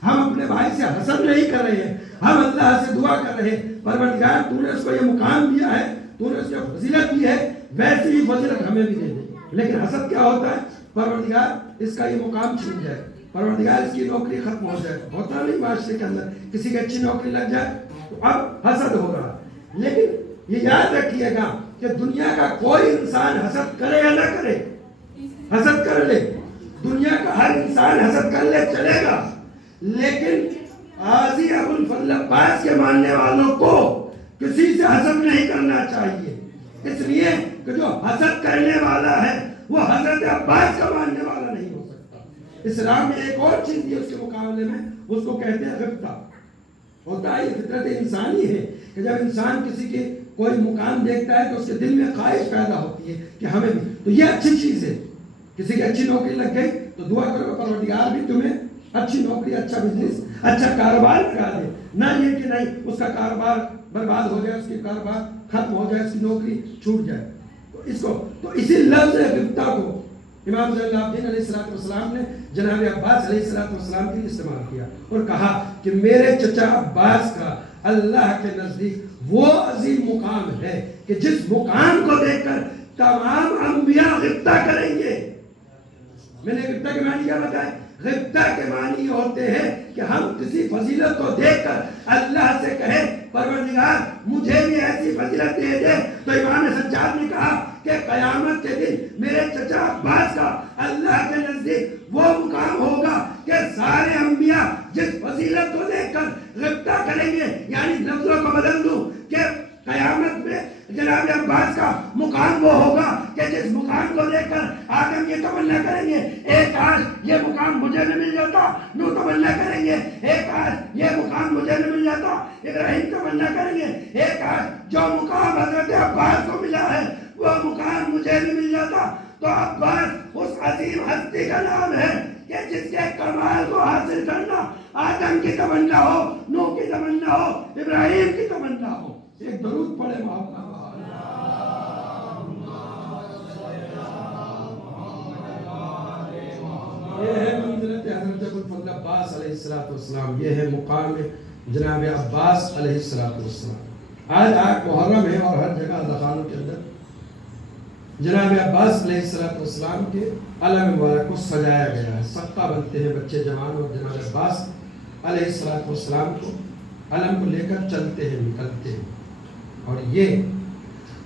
ہم اپنے بھائی سے حسد نہیں کر رہے ہیں، ہم اللہ سے دعا کر رہے ہیں پروردگار تو نے اس کو یہ مقام دیا ہے، تو نے اس کو فضیلت دی ہے، ویسی ہی فضیلت ہمیں بھی دے دے. لیکن حسد کیا ہوتا ہے؟ پروردگار اس کا یہ مقام چھین جائے، پروردگار اس کی نوکری ختم ہو جائے. ہوتا نہیں معاشرے کے اندر کسی کی اچھی نوکری لگ جائے تو اب حسد ہو رہا. لیکن یہ یاد رکھیے گا کہ دنیا کا کوئی انسان حسد کرے یا نہ کرے، حسد کر لے، دنیا کا ہر انسان حسد کر لے چلے گا، لیکن قاضی ابو الفضل عباس کے ماننے والوں کو کسی سے حسد نہیں کرنا چاہیے، اس لیے کہ جو حسد کرنے والا ہے وہ حضرت عباس کا ماننے والا نہیں ہو سکتا. اسلام میں ایک اور چیز ہے اس کے مقابلے میں، اس کو کہتے ہیں غبطہ. ہوتا ہے یہ فطرت انسانی ہے کہ جب انسان کسی کے کوئی مقام دیکھتا ہے تو اس کے دل میں خواہش پیدا ہوتی ہے کہ ہمیں بھی. تو یہ اچھی چیز ہے، کسی کی اچھی نوکری لگ گئی تو دعا کرو پروردگار بھی تمہیں اچھی نوکری، اچھا بزنس، اچھا کاروبار لگا دے، نہ یہ کہ نہیں اس کا کاروبار برباد ہو جائے، اس کی کاروبار ختم ہو جائے، اس کی نوکری چھوٹ جائے. تو اسی لفظ غبطہ کو امام زین العابدین علیہ السلام نے جناب عباس علیہ السلام کے لیے استعمال کیا اور کہا کہ میرے چچا عباس کا اللہ کے نزدیک وہ عظیم مقام ہے کہ جس مقام کو دیکھ کر تمام انبیاء غبطہ کریں گے. میں نے غبطہ کے معنی کیا بتایا؟ غبطہ کے معنی یہ ہوتے ہیں کہ ہم کسی فضیلت کو دیکھ کر اللہ سے کہیں پروردگار مجھے بھی ایسی فضیلت دے دے. تو امام سجاد نے کہا کہ قیامت کے دن میرے چچا عباس کا اللہ کے نزدیک وہ مقام ہوگا کہ سارے انبیاء جس فضیلت کو دیکھ کر غبطہ کریں گے. یعنی لفظوں کو بدل دوں کہ قیامت میں جناب عباس کا مقام وہ ہوگا کہ جس مقام کو دیکھ کر آدم یہ تمنا کریں گے ایک کاش یہ مقام مجھے نہ مل جاتا. نو تمنا کریں گے ایک کاش یہ مقام مجھے نہ مل جاتا. ابراہیم تمنا کریں گے ایک کاش جو مقام حضرت عباس کو ملا ہے وہ مقام مجھے بھی مل جاتا. تو عباس اس عظیم ہستی کا نام ہے کہ جس کے کمال کو حاصل کرنا آدم کی تمنا ہو، نو کی تمنا ہو، ابراہیم کی تمنا ہو. ایک درود پڑھے محمد. یہ ہے منزلت حضرت ابوالفضل عباس علیہ السلام، یہ ہے مقام جناب عباس علیہ السلام. آج محرم ہے اور ہر جگہ اذخانوں کے اندر جناب عباس علیہ السلام کے علم مبارک کو سجایا گیا ہے. صدقہ بنتے ہیں بچے جوان اور جناب عباس علیہ السلام کو علم کو لے کر چلتے ہیں، نکلتے ہیں. اور یہ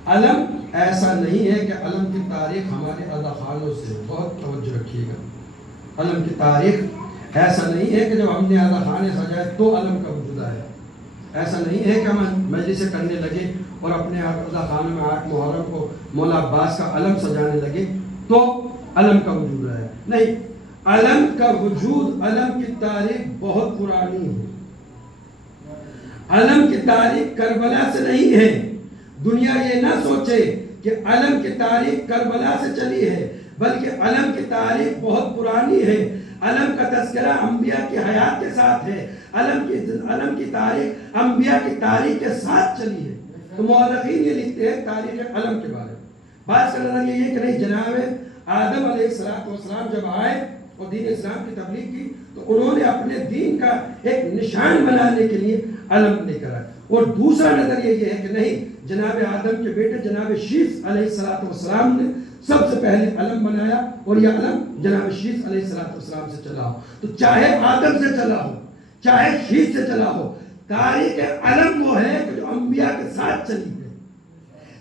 علم ایسا نہیں ہے کہ علم کی تاریخ ہمارے اذخانوں سے، بہت توجہ رکھیے گا، علم کی تاریخ ایسا نہیں ہے کہ جب ہم نے اذخانے سجائے تو علم کا وجود آیا. ایسا نہیں ہے کہ ہم مجلس کرنے لگے اور اپنے اذخانے میں 8 محرم کو مولا عباس کا علم سجانے لگے تو علم کا وجود آیا. نہیں، علم کا وجود، علم کی تاریخ بہت پرانی ہے. علم کی تاریخ کربلا سے نہیں ہے. دنیا یہ نہ سوچے کہ علم کی تاریخ کربلا سے چلی ہے، بلکہ علم کی تاریخ بہت پرانی ہے. علم کا تذکرہ انبیاء کی حیات کے ساتھ ہے. علم کی تاریخ انبیاء کی تاریخ کے ساتھ چلی ہے. تو مورخین یہ لکھتے ہیں تاریخ علم کے بارے میں. بعض کا نظر یہ ہے کہ نہیں، جناب آدم علیہ السلام جب آئے اور دین اسلام کی تبلیغ کی تو انہوں نے اپنے دین کا ایک نشان بنانے کے لیے علم لے کر آئے. اور دوسرا نظریہ یہ ہے کہ نہیں، جناب آدم کے بیٹے جناب شیث علیہ السلام نے سب سے پہلے علم بنایا اور یہ علم جناب شیث علیہ السلام سے چلا ہو. تو چاہے آدم سے چلا ہو، چاہے شیث سے چلا ہو، تاریخ علم وہ ہے کہ جو انبیاء کے ساتھ چلی ہے.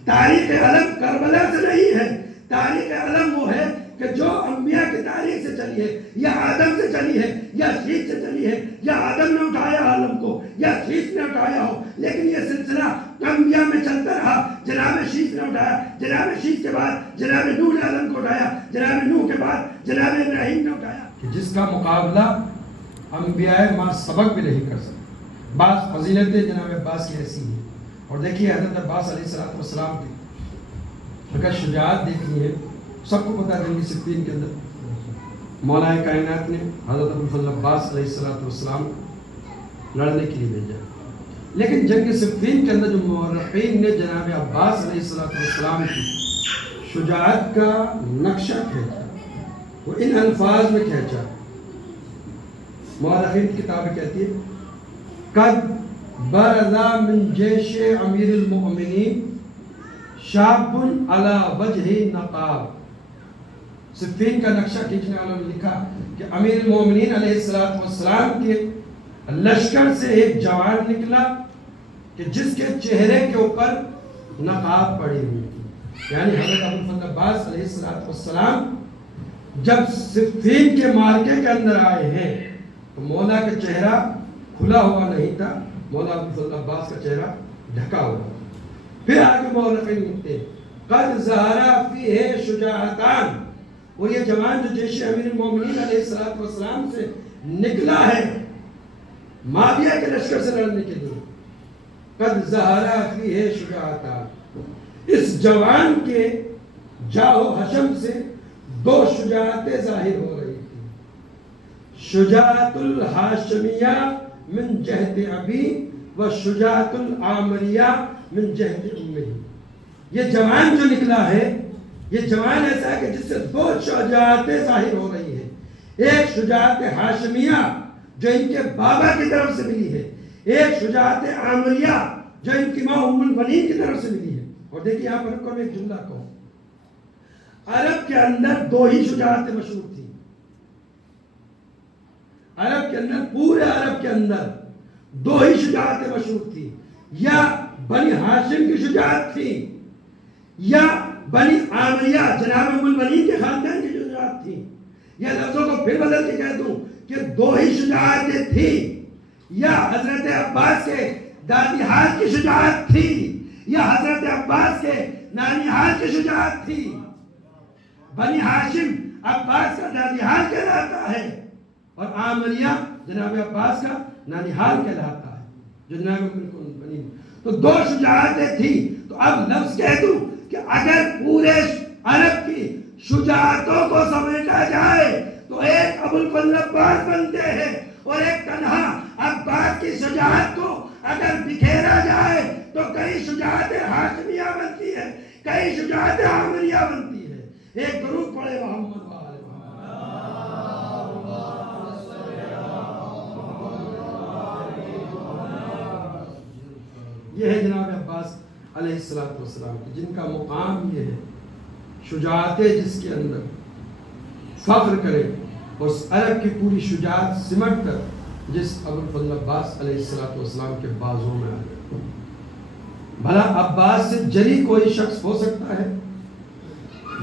تاریخ علم کربلا سے نہیں ہے. تاریخ علم وہ ہے کہ جو انبیاء کی تاریخ سے چلی ہے، یا آدم سے چلی ہے، یا شیث سے چلی ہے، یا آدم نے اٹھایا عالم کو یا شیث نے اٹھایا ہو، لیکن یہ سلسلہ انبیاء میں چلتا رہا. جناب شیث نے اٹھایا، جناب شیث کے بعد جناب نوح نے عالم کو اٹھایا، جناب نوح کے بعد جناب ابراہیم نے اٹھایا. جس کا مقابلہ انبیاء ما سبق بھی نہیں کر سکتے. بعض فضیلتیں جناب عباس کی ایسی ہیں. اور دیکھیے حضرت عباس علیہ السلام کی اگر شجاعت دیکھنی ہے، سب کو پتا ہے جنگ صفین کے اندر مولا کائنات نے حضرت ابوالفضل عباس علیہ السلام لڑنے کے لیے بھیجا. لیکن جنگ صفین کے اندر جو مورخین نے جناب عباس علیہ السلام کی شجاعت کا نقشہ کھینچا، وہ ان الفاظ میں کھینچا. مورخین کی کتابیں کہتی ہے قد برز من جیش امیر المؤمنین شاب علی وجہ نقاب. صفین کا نقشہ کھینچنے والوں نے لکھا کہ امیر المومنین علیہ السلام کے لشکر سے ایک جوان نکلا کہ جس کے چہرے کے اوپر نقاب پڑی ہوئی تھی. یعنی حضرت ابوالفضل عباس علیہ السلام جب صفین کے مارکے کے اندر آئے ہیں تو مولا کا چہرہ کھلا ہوا نہیں تھا، مولا ابوالفضل عباس کا چہرہ ڈھکا ہوا. پھر آگے مورخین لکھتے ہیں قد ظہر فیہ شجاعتان، اور یہ جوان جو جیش امیر المومنین علیہ السلام سے نکلا ہے معاویہ کے لشکر سے لڑنے کے لیے، قد ظہر فیہ شجاعتان، اس جوان کے جاہ و حشم سے 2 شجاعتیں ظاہر ہو رہی تھی. شجاعت الہاشمیہ من جہت ابی و شجاعت العامریہ من جہت امی. یہ جوان جو نکلا ہے یہ جوان ایسا ہے کہ جس سے دو شجاعتیں ظاہر ہو رہی ہیں. ایک شجاعت ہاشمیہ جو ان کے بابا کی طرف سے ملی ہے, ایک شجاعت عامریہ جو ان کی ماں ام البنین کی طرف سے ملی ہے. اور دیکھیے یہاں پر کو میں ایک جملہ کہوں, عرب کے اندر دو ہی شجاعتیں مشہور تھیں. عرب کے اندر, پورے عرب کے اندر دو ہی شجاعتیں مشہور تھی. یا بنی ہاشم کی شجاعت تھی یا بنی عامریہ جناب ام البنین کے خاندان کی شجاعت تھی. یا لفظوں کو پھر بدل کے کہہ دوں کہ دو ہی شجاعتیں تھی. یا حضرت عباس کے دادی حال کی شجاعت تھی یا حضرت عباس کے نانی حال کی شجاعت تھی. بنی ہاشم عباس کا دادی حال کہلاتا ہے اور عامریہ جناب عباس کا نانی حال کہلاتا ہے جو جناب بنی. تو دو شجاعتیں تھی. تو اب لفظ کہہ دوں کہ اگر پورے عرب کی شجاعتوں کو سمیٹا جائے تو ایک ابو الفضل عباس بنتے ہیں, اور ایک تنہا عباس کی شجاعت کو اگر بکھیرا جائے تو کئی شجاعت ہاشمیہ بنتی ہے, کئی شجاعت عامریہ بنتی ہے. ایک درود پڑھے محمد وآل محمد. یہ ہے جناب عباس علیہ السلام کی جن کا مقام یہ ہے, شجاعت جس کے اندر فخر کرے, اس عرب کی پوری شجاعت سمٹ کر جس ابو الفضل عباس علیہ السلام کے بازوں میں آ گئے. بھلا عباس سے جلی کوئی شخص ہو سکتا ہے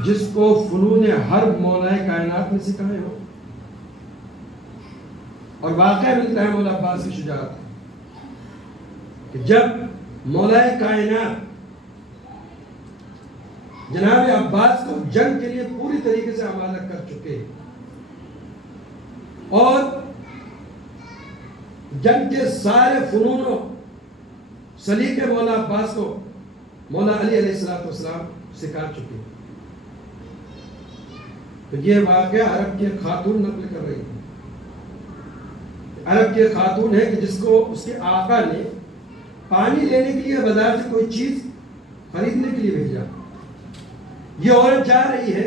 جس کو فنون حرب مولا کائنات نے سکھائے ہو؟ اور واقعہ ملتا ہے مولا عباس کی شجاعت کہ جب مولا کائنات جناب عباس کو جنگ کے لیے پوری طریقے سے آمادہ کر چکے اور جنگ کے سارے فنون و سلیقے مولا عباس کو مولا علی علیہ السلام سکھا چکے, تو یہ واقعہ عرب کی خاتون نقل کر رہی ہے. عرب کی خاتون ہے کہ جس کو اس کے آقا نے پانی لینے کے لیے بازار سے کوئی چیز خریدنے کے لیے بھیجا. یہ عورت جا رہی ہے,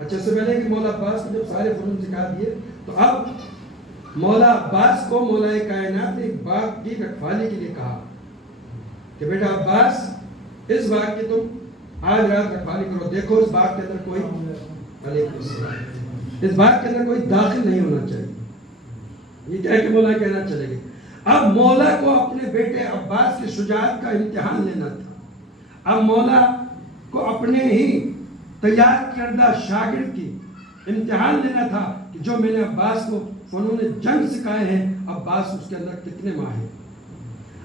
اچھا سے پہلے کہ مولا عباس کو جب سارے فنون سکھا دیے تو اب مولا عباس کو مولا کائنات نے ایک باغ کی رکھوالی کے لیے کہا کہ بیٹا عباس اس باغ کی تم آج رات رکھوالی کرو, دیکھو اس باغ کے اندر کوئی اس باغ کے اندر کوئی داخل نہیں ہونا چاہیے. یہ کہہ کے مولا کہنا چلے گئے. اب مولا کو اپنے بیٹے عباس کی شجاعت کا امتحان لینا تھا. اب مولا کو اپنے ہی تیار کردہ شاگرد کی امتحان لینا تھا کہ جو میں نے عباس کو فنون جنگ سکھائے ہیں, عباس اس کے اندر کتنے ماہر.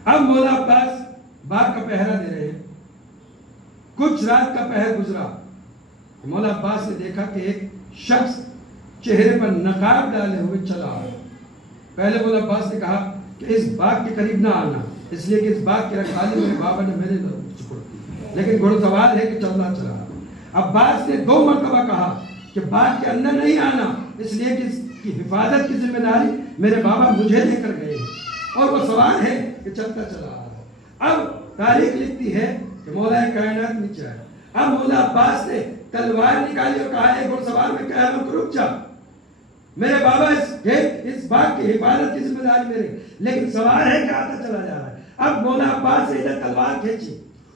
اب مولا عباس باغ کا پہرا دے رہے ہیں. کچھ رات کا پہر گزرا, مولا عباس نے دیکھا کہ ایک شخص چہرے پر نقاب ڈالے ہوئے چلا آ رہا. پہلے مولا عباس نے کہا کہ اس باغ کے قریب نہ آنا, اس لیے کہ اس باغ کی رکھوالی میرے بابا نے میرے سپرد کی, لیکن گھڑ سوار ہے کہ چلنا چلا. عباس نے 2 مرتبہ کہا کہ باغ کے اندر نہیں آنا, اس لیے کہ اس کی حفاظت کی ذمہ داری میرے بابا مجھے دے کر گئے, اور وہ سوار ہے کہ چلتا چلا آ رہا ہے. اب تاریخ لکھتی ہے کہ مولا کائنات نیچے آئے. اب مولا عباس نے تلوار نکالی اور کہا ایک گھڑ سوار میں کہہ رہا ہوں کہ رک جا, میرے بابا اس باغ کی حفاظت کی ذمہ داری میرے, لیکن سوار ہے کہ آتا چلا جا رہا ہے. اب مولا عباس نے ادھر تلوار کھینچی,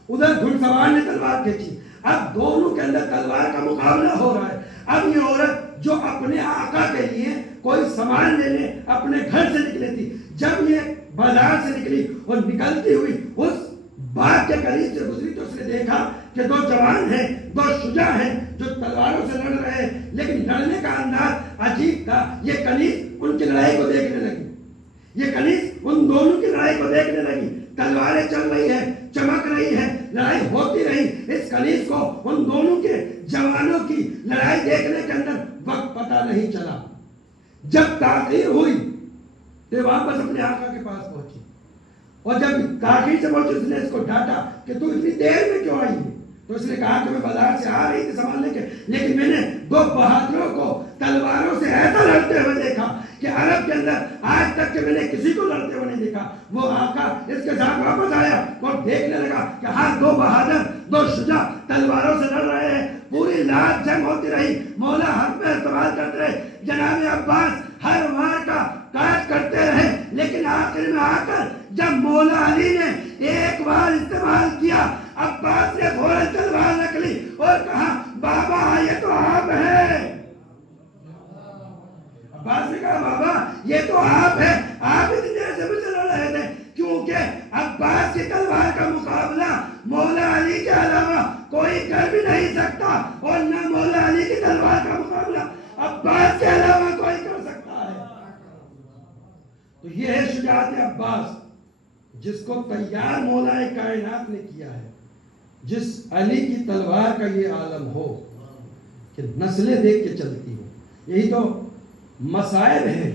ادھر گھڑ سوار نے تلوار کھینچی. اب دونوں کے اندر تلوار کا مقابلہ ہو رہا ہے. اب یہ عورت جو اپنے آقا کے لیے کوئی سامان لینے اپنے گھر سے نکلی تھی, جب یہ بازار سے نکلی اور نکلتی ہوئی اس باغ کے قریب سے گزری تو اس نے دیکھا کہ 2 جوان ہیں, 2 شجاع ہیں جو تلواروں سے لڑ رہے ہیں, لیکن لڑنے کا انداز عجیب تھا. یہ کنیز ان کی لڑائی کو دیکھنے لگی, یہ کنیز ان دونوں کی لڑائی کو دیکھنے لگی. تلواریں چل رہی ہیں, چمک رہی ہیں, لڑائی ہوتی رہی. اس کنیز کو ان دونوں کے جوانوں کی لڑائی دیکھنے کے اندر وقت پتہ نہیں چلا. جب تاخیر ہوئی تو واپس اپنے آقا کے پاس پہنچی, اور جب تاخیر سے پہنچی اس نے اس کو ڈانٹا کہ تو اتنی دیر میں کیوں آئی ہے, تو تو اس نے کہا کہ میں بازار سے آ رہی تھی سامان لے کے، لیکن میں نے 2 بہادروں کو تلواروں سے ایسا لڑتے ہوئے دیکھا کہ عرب کے اندر آج تک کہ میں نے کسی کو لڑتے ہوئے نہیں دیکھا۔ وہ آقا اس کے ساتھ واپس آیا اور دیکھنے لگا کہ ہاں 2 بہادر 2 شجاع تلواروں سے لڑ رہے ہیں۔ پوری رات جنگ ہوتی رہی، مولا حق میں استعمال کرتے رہے، جناب عباس ہر وار کا کاٹ کرتے رہے، لیکن آخر میں آ کر جب مولا علی نے ایک بار استعمال کیا، عباس نے فوراً تلوار رکھ لی اور کہا بابا یہ تو آپ ہے۔ عباس نے کہا بابا یہ تو آپ ہے، آپ اتنی دیر سے مجھے لڑ رہے تھے، کیونکہ عباس کی تلوار کا مقابلہ مولا علی کے علاوہ کوئی کر بھی نہیں سکتا، اور نہ مولا علی کی تلوار کا مقابلہ عباس کے علاوہ کوئی کر سکتا ہے۔ تو یہ ہے شجاعت عباس، جس کو تیار مولا کائنات نے کیا ہے۔ جس علی کی تلوار کا یہ عالم ہو کہ نسلیں دیکھ کے چلتی ہو۔ یہی تو مسائل ہیں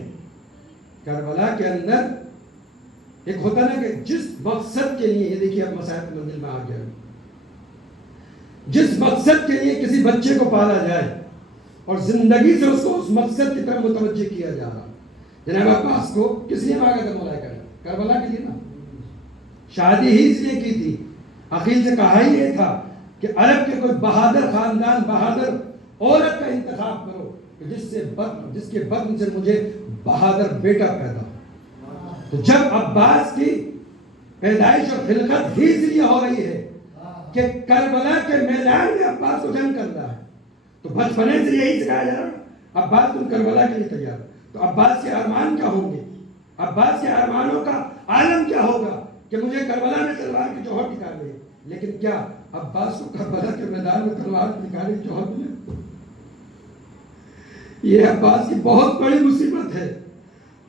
کربلا کے اندر۔ ایک ہوتا نا کہ جس مقصد کے لیے، یہ دیکھیے اب مسائل کی منزل میں آ گیا، جس مقصد کے لیے کسی بچے کو پالا جائے اور زندگی سے اس کو اس مقصد کی طرف متوجہ کیا جا رہا۔ جناب عباس کو کس لیے مانگا تھا مولا کربلا کے لیے نا، شادی ہی اس لیے کی تھی۔ عقیل سے کہا ہی یہ تھا کہ عرب کے کوئی بہادر خاندان، بہادر عورت کا انتخاب کرو کہ جس کے بدن سے مجھے بہادر بیٹا پیدا ہو۔ تو جب عباس کی پیدائش اور خلقت ہی اس لیے ہو رہی ہے کہ کربلا کے میدان میں عباس کو جنگ کرنا ہے، تو بچپنے سے یہی سکھایا جا رہا عباس تم کربلا کے لیے تیار۔ تو عباس کے ارمان کیا ہوں گے؟ عباس کے ارمانوں کا عالم کیا ہوگا کہ مجھے کربلا میں تلوار کی جوہر نکالنی ہے، لیکن کیا عباس کو کربلا کے میدان میں تلوار نکالنے کی جوہر ملے؟ یہ عباس کی بہت بڑی مصیبت ہے۔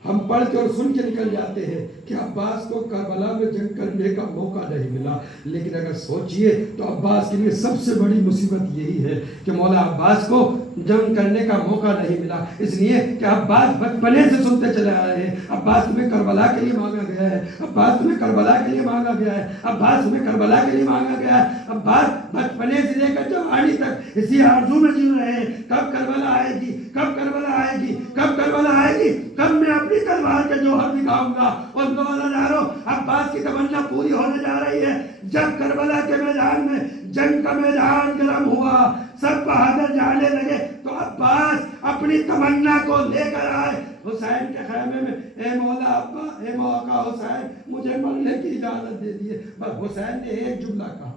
ہم پڑھ کے اور سن کے نکل جاتے ہیں کہ عباس کو کربلا میں جنگ کرنے کا موقع نہیں ملا، لیکن اگر سوچئے تو عباس کے لیے سب سے بڑی مصیبت یہی ہے کہ مولا عباس کو جنگ کرنے کا موقع نہیں ملا، اس لیے کہ عباس بچپنے سے سنتے چلے آئے ہیں عباس تمہیں کربلا کے لیے مانگا گیا ہے، عباس تمہیں کربلا کے لیے مانگا گیا ہے، عباس تمہیں کربلا کے لیے مانگا گیا ہے۔ عباس بچپنے سے لے کر جوانی تک اسی آرزو میں جی رہے ہیں، کب کربلا آئے گی، کب کربلا آئے گی، کب کربلا آئے گی، کب میں اپنی تلوار کے جوہر دکھاؤں گا۔ اور نوزائروں عباس کی تمنا پوری ہونے جا رہی ہے۔ جب کربلا کے میدان میں جنگ کا میدان گرم ہوا، سب بہادر جانے لگے، تو عباس اپنی تمنا کو لے کر آئے حسین کے خیمے میں، اے مولا ابا، اے موقع حسین مجھے مرنے کی اجازت دے دیے۔ بس حسین نے ایک جملہ کہا،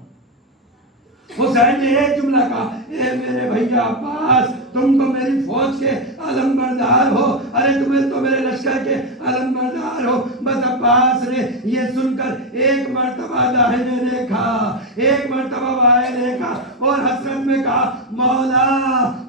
حسین نے ایک جملہ کہا، اے میرے بھیا عباس تم تو میری فوج کے علم بردار ہو، ارے تمہیں تو میرے لشکر کے علم بردار ہو۔ بس عباس نے یہ سن کر ایک مرتبہ داہنے دیکھا، ایک مرتبہ بائیں دیکھا اور حسرت میں کہا مولا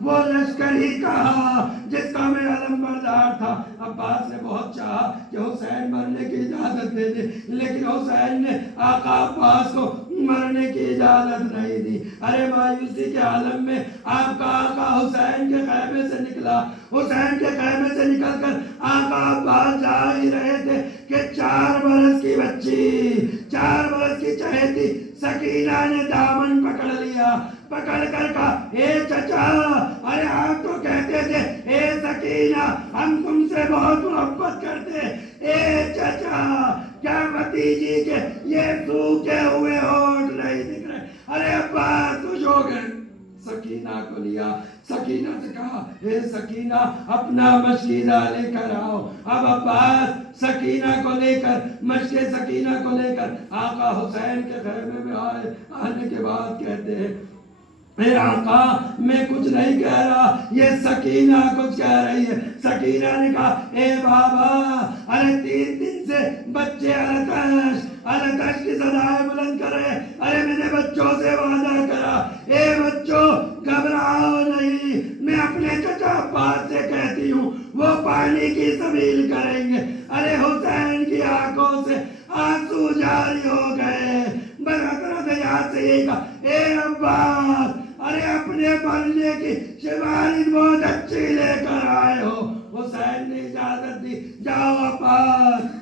وہ لشکر ہی کہا جس کا میں علم بردار تھا۔ عباس نے بہت چاہا کہ حسین مرنے کی اجازت دے دے، لیکن حسین نے آقا عباس کو مرنے کی اجازت نہیں دی۔ ارے مایوسی کے عالم میں آپ کا آقا حسین کے خیمے سے نکلا، حسین کے خیمے سے نکل کر آقا عباس جا ہی رہے تھے کہ 4 برس کی بچی، 4 برس کی چہیتی سکینہ نے دامن پکڑ لیا، پکڑ کر کہا اے چچا، ارے آپ تو کہتے تھے اے سکینہ ہم تم سے بہت محبت کرتے، اے چچا کیا بھتیجی کے یہ سوکھے ہوئے ہونٹ نہیں دکھ رہے؟ ارے عباس خوش ہو گئے، سکینہ کو لیا، سکینہ سے کہا اے سکینہ اپنا مشکیزہ لے کر آؤ۔ اب عباس سکینہ کو لے کر، مشک سکینہ کو لے کر آقا حسین کے خیمے میں آئے۔ آنے کے بعد کہتے ہیں اے آقا میں کچھ نہیں کہہ رہا، یہ سکینہ کچھ کہہ رہی ہے۔ سکینہ نے کہا اے بابا، ارے 3 دن سے بچے الکش کی صدائیں بلند کر رہے، ارے میں نے بچوں سے وعدہ کرا، اے بچوں گھبراؤ نہیں، میں اپنے چچا عباس سے کہتی ہوں وہ پانی کی سبیل کریں گے۔ ارے حسین کی آنکھوں سے آنسو جاری ہو گئے، بس حضرت یاد سے یہی کہا اے عباس ارے اپنے مرنے کی شماری بہت اچھی لے کر آئے ہو۔ حسین نے اجازت دی، جاؤ عباس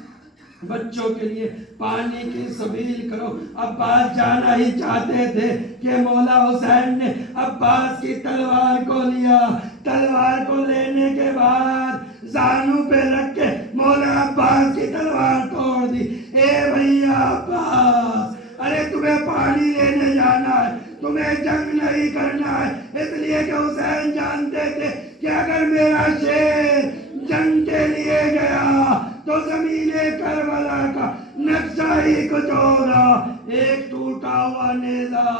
بچوں کے لیے پانی کی سبیل کرو۔ عباس جانا ہی چاہتے تھے کہ مولا حسین نے عباس کی تلوار کو لیا۔ تلوار کو لینے کے بعد زانوں پہ رکھ کے مولا عباس کی تلوار توڑ دی۔ اے بھیا عباس، ارے تمہیں پانی لینے جانا ہے، تمہیں جنگ نہیں کرنا ہے، اس لیے کہ حسین جانتے تھے کہ اگر میرا شیر جنگ کے لیے گیا تو زمین کربلا کا نقشہ ہی کچھ ہوگا۔ ایک ٹوٹا ہوا نیزہ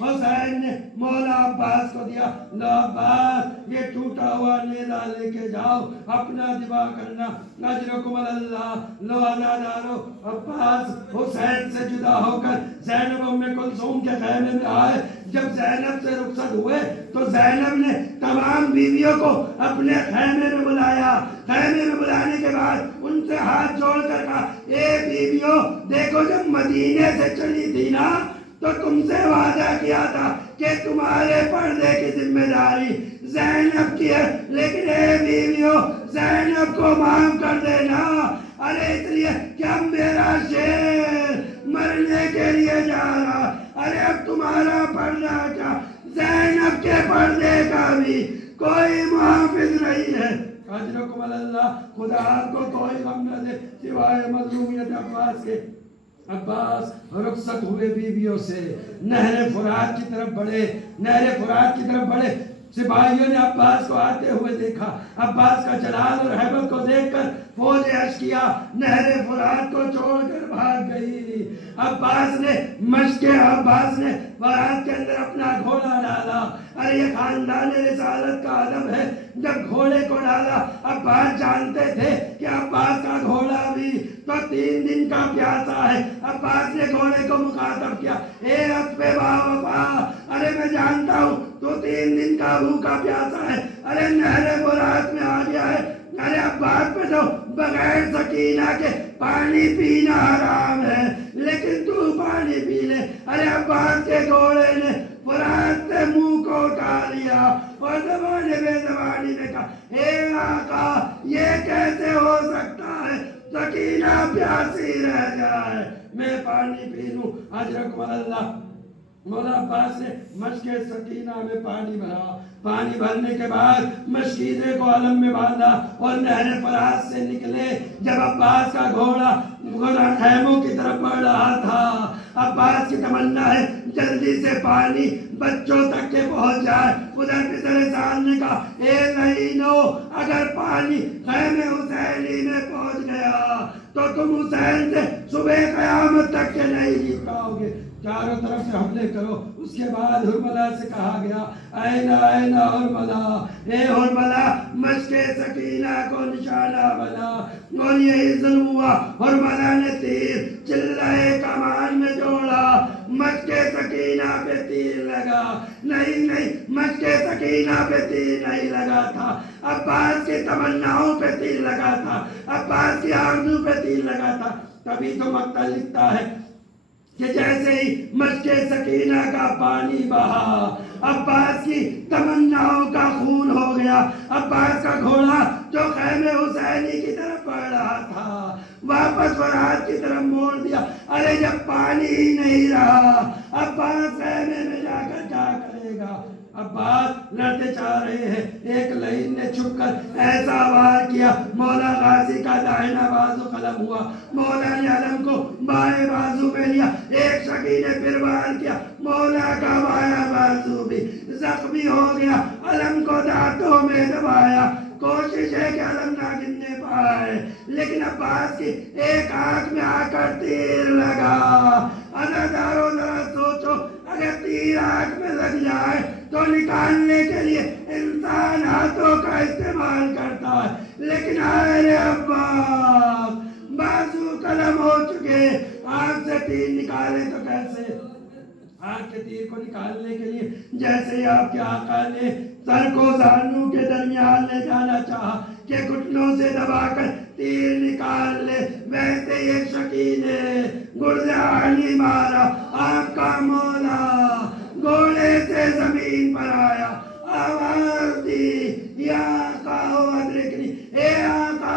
حسین نے مولا عباس کو دیا، لو عباس یہ ٹوٹا ہوا نیزہ لے کے جاؤ، اپنا دفاع کرنا، اجرکم اللہ۔ لو ازادارو، عباس حسین سے جدا ہو کر زینب ام کلثوم کے خیمے میں آئے۔ جب زینب سے رخصت ہوئے تو زینب نے تمام بیویوں کو اپنے خیمے میں بلایا۔ خیمے میں بلانے کے بعد ان سے ہاتھ جوڑ کر کہا، اے بیویوں دیکھو، جب مدینے سے چلی تھی نا تو تم سے وعدہ کیا تھا کہ تمہارے پردے کی ذمہ داری زینب کی ہے، لیکن اے بیویوں زینب کو معاف کر دینا۔ ارے اس لیے کہ اب میرا شیر مرنے کے لیے جا رہا، ارے اب تمہارا پردہ کیا، زینب کے پردے کا بھی کوئی محافظ نہیں ہے۔ اجرکم اللہ، خدا آپ کو کوئی غم نہ دے سوائے مظلومیت عباس کے۔ عباس رخصت ہوئے بیویوں سے، نہر فرات کی طرف بڑھے، نہر فرات کی طرف بڑھے۔ سپاہیوں نے عباس کو آتے ہوئے دیکھا، عباس کا جلال اور حیبت کو دیکھ کر فوج اشکیا نہر فرات کو چھوڑ کر بھاگ گئی۔ عباس نے فرات کے اندر اپنا گھوڑا ڈالا۔ ارے یہ خاندان رسالت کا ادب ہے، جب گھوڑے کو ڈالا عباس جانتے تھے کہ عباس کا گھوڑا بھی تو 3 دن کا پیاسا ہے۔ عباس نے گھوڑے کو مخاطب کیا، اے اسب باوفا، ارے میں جانتا ہوں تو 3 دن کا بھوکا پیاسا ہے، ارے نہر فرات میں آ گیا ہے، ارے عباس پہ تو بغیر سکینہ کے پانی پینا حرام ہے، لیکن تو پانی پی لے۔ ارے عباس کے گھوڑے نے فرات سے منہ کو اٹھا لیا اور زبان بے زبانی میں کہا، اے آقا یہ کیسے ہو سکتا ہے، سکینہ پیاسی رہ جائے، میں پانی پی لوں۔ اجرکم اللہ، مولا عباس نے مشک سکینہ میں پانی بھرا۔ پانی بھرنے کے بعد مشکیزے کو علم میں باندھا اور نہر فرات سے نکلے۔ جب عباس کا گھوڑا خیموں کی طرف بڑھ رہا تھا، عباس کی تمنا ہے جلدی سے پانی بچوں تک کے پہنچ جائے۔ ادھر پسر سال نے کہا، اے لعینو، اگر پانی خیمے حسینی میں پہنچ گیا تو تم حسین سے صبح قیامت تک کے نہیں جیت پاؤ گے، چاروں طرف سے حملے کرو۔ اس کے بعد حرملہ سے کہا گیا، اینہ اینہ حرملہ، اے حرملہ مشک سکینہ کو نشانہ بنا۔ اور یہی ظلم ہوا، حرملہ نے تیر چلہ کمان میں جوڑا، مشک سکینہ پہ تیر لگا۔ نہیں مشک سکینہ پہ تیر نہیں لگا تھا، عباس کی تمناؤں پہ تیر لگا تھا، عباس کی آرزو پہ تیر لگا تھا۔ تبھی تو مقتل لکھتا ہے کہ جیسے ہی مشک سکینہ کا پانی بہا، عباس کی تمناؤں کا خون ہو گیا۔ عباس کا گھوڑا جو خیمے حسینی کی طرف بڑھ رہا تھا واپس فرات کی طرف موڑ دیا۔ ارے جب پانی ہی نہیں رہا، عباس خیمے میں جا کر کیا کرے گا؟ عباس لڑتے چاہ رہے ہیں، ایک لعین نے چھپ کر ایسا وار کیا، مولا غازی کا دائنا بازو قلم ہوا، مولا نے علم کو بائیں بازو میں لیا۔ ایک شقی نے پھر وار کیا، مولا کا بایاں بازو بھی زخمی ہو گیا، علم کو دانتوں میں دبایا۔ کوشش ہے کہ علم نہ گرنے پائے، لیکن عباس کی ایک آنکھ میں آ کر تیر لگا۔ عزادارو ذرا سوچو، اگر تیر آنکھ میں لگ جائے تو نکالنے کے لیے انسان ہاتھوں کا استعمال کرتا ہے، لیکن آئے عباس بازو قلم ہو چکے، آنکھ سے تیر نکالے تو کیسے؟ آنکھ کے تیر کو نکالنے کے لیے جیسے ہی آپ کے آقا نے سر کو زانوں کے درمیان لے جانا چاہا کہ گھٹنوں سے دبا کر تیر نکال لے، ویسے یہ شقی نے گرزانی مارا۔ آپ کا مولا گھوڑے سے زمین پر آیا، آواز دی، یا آقا ادرکنی، اے آقا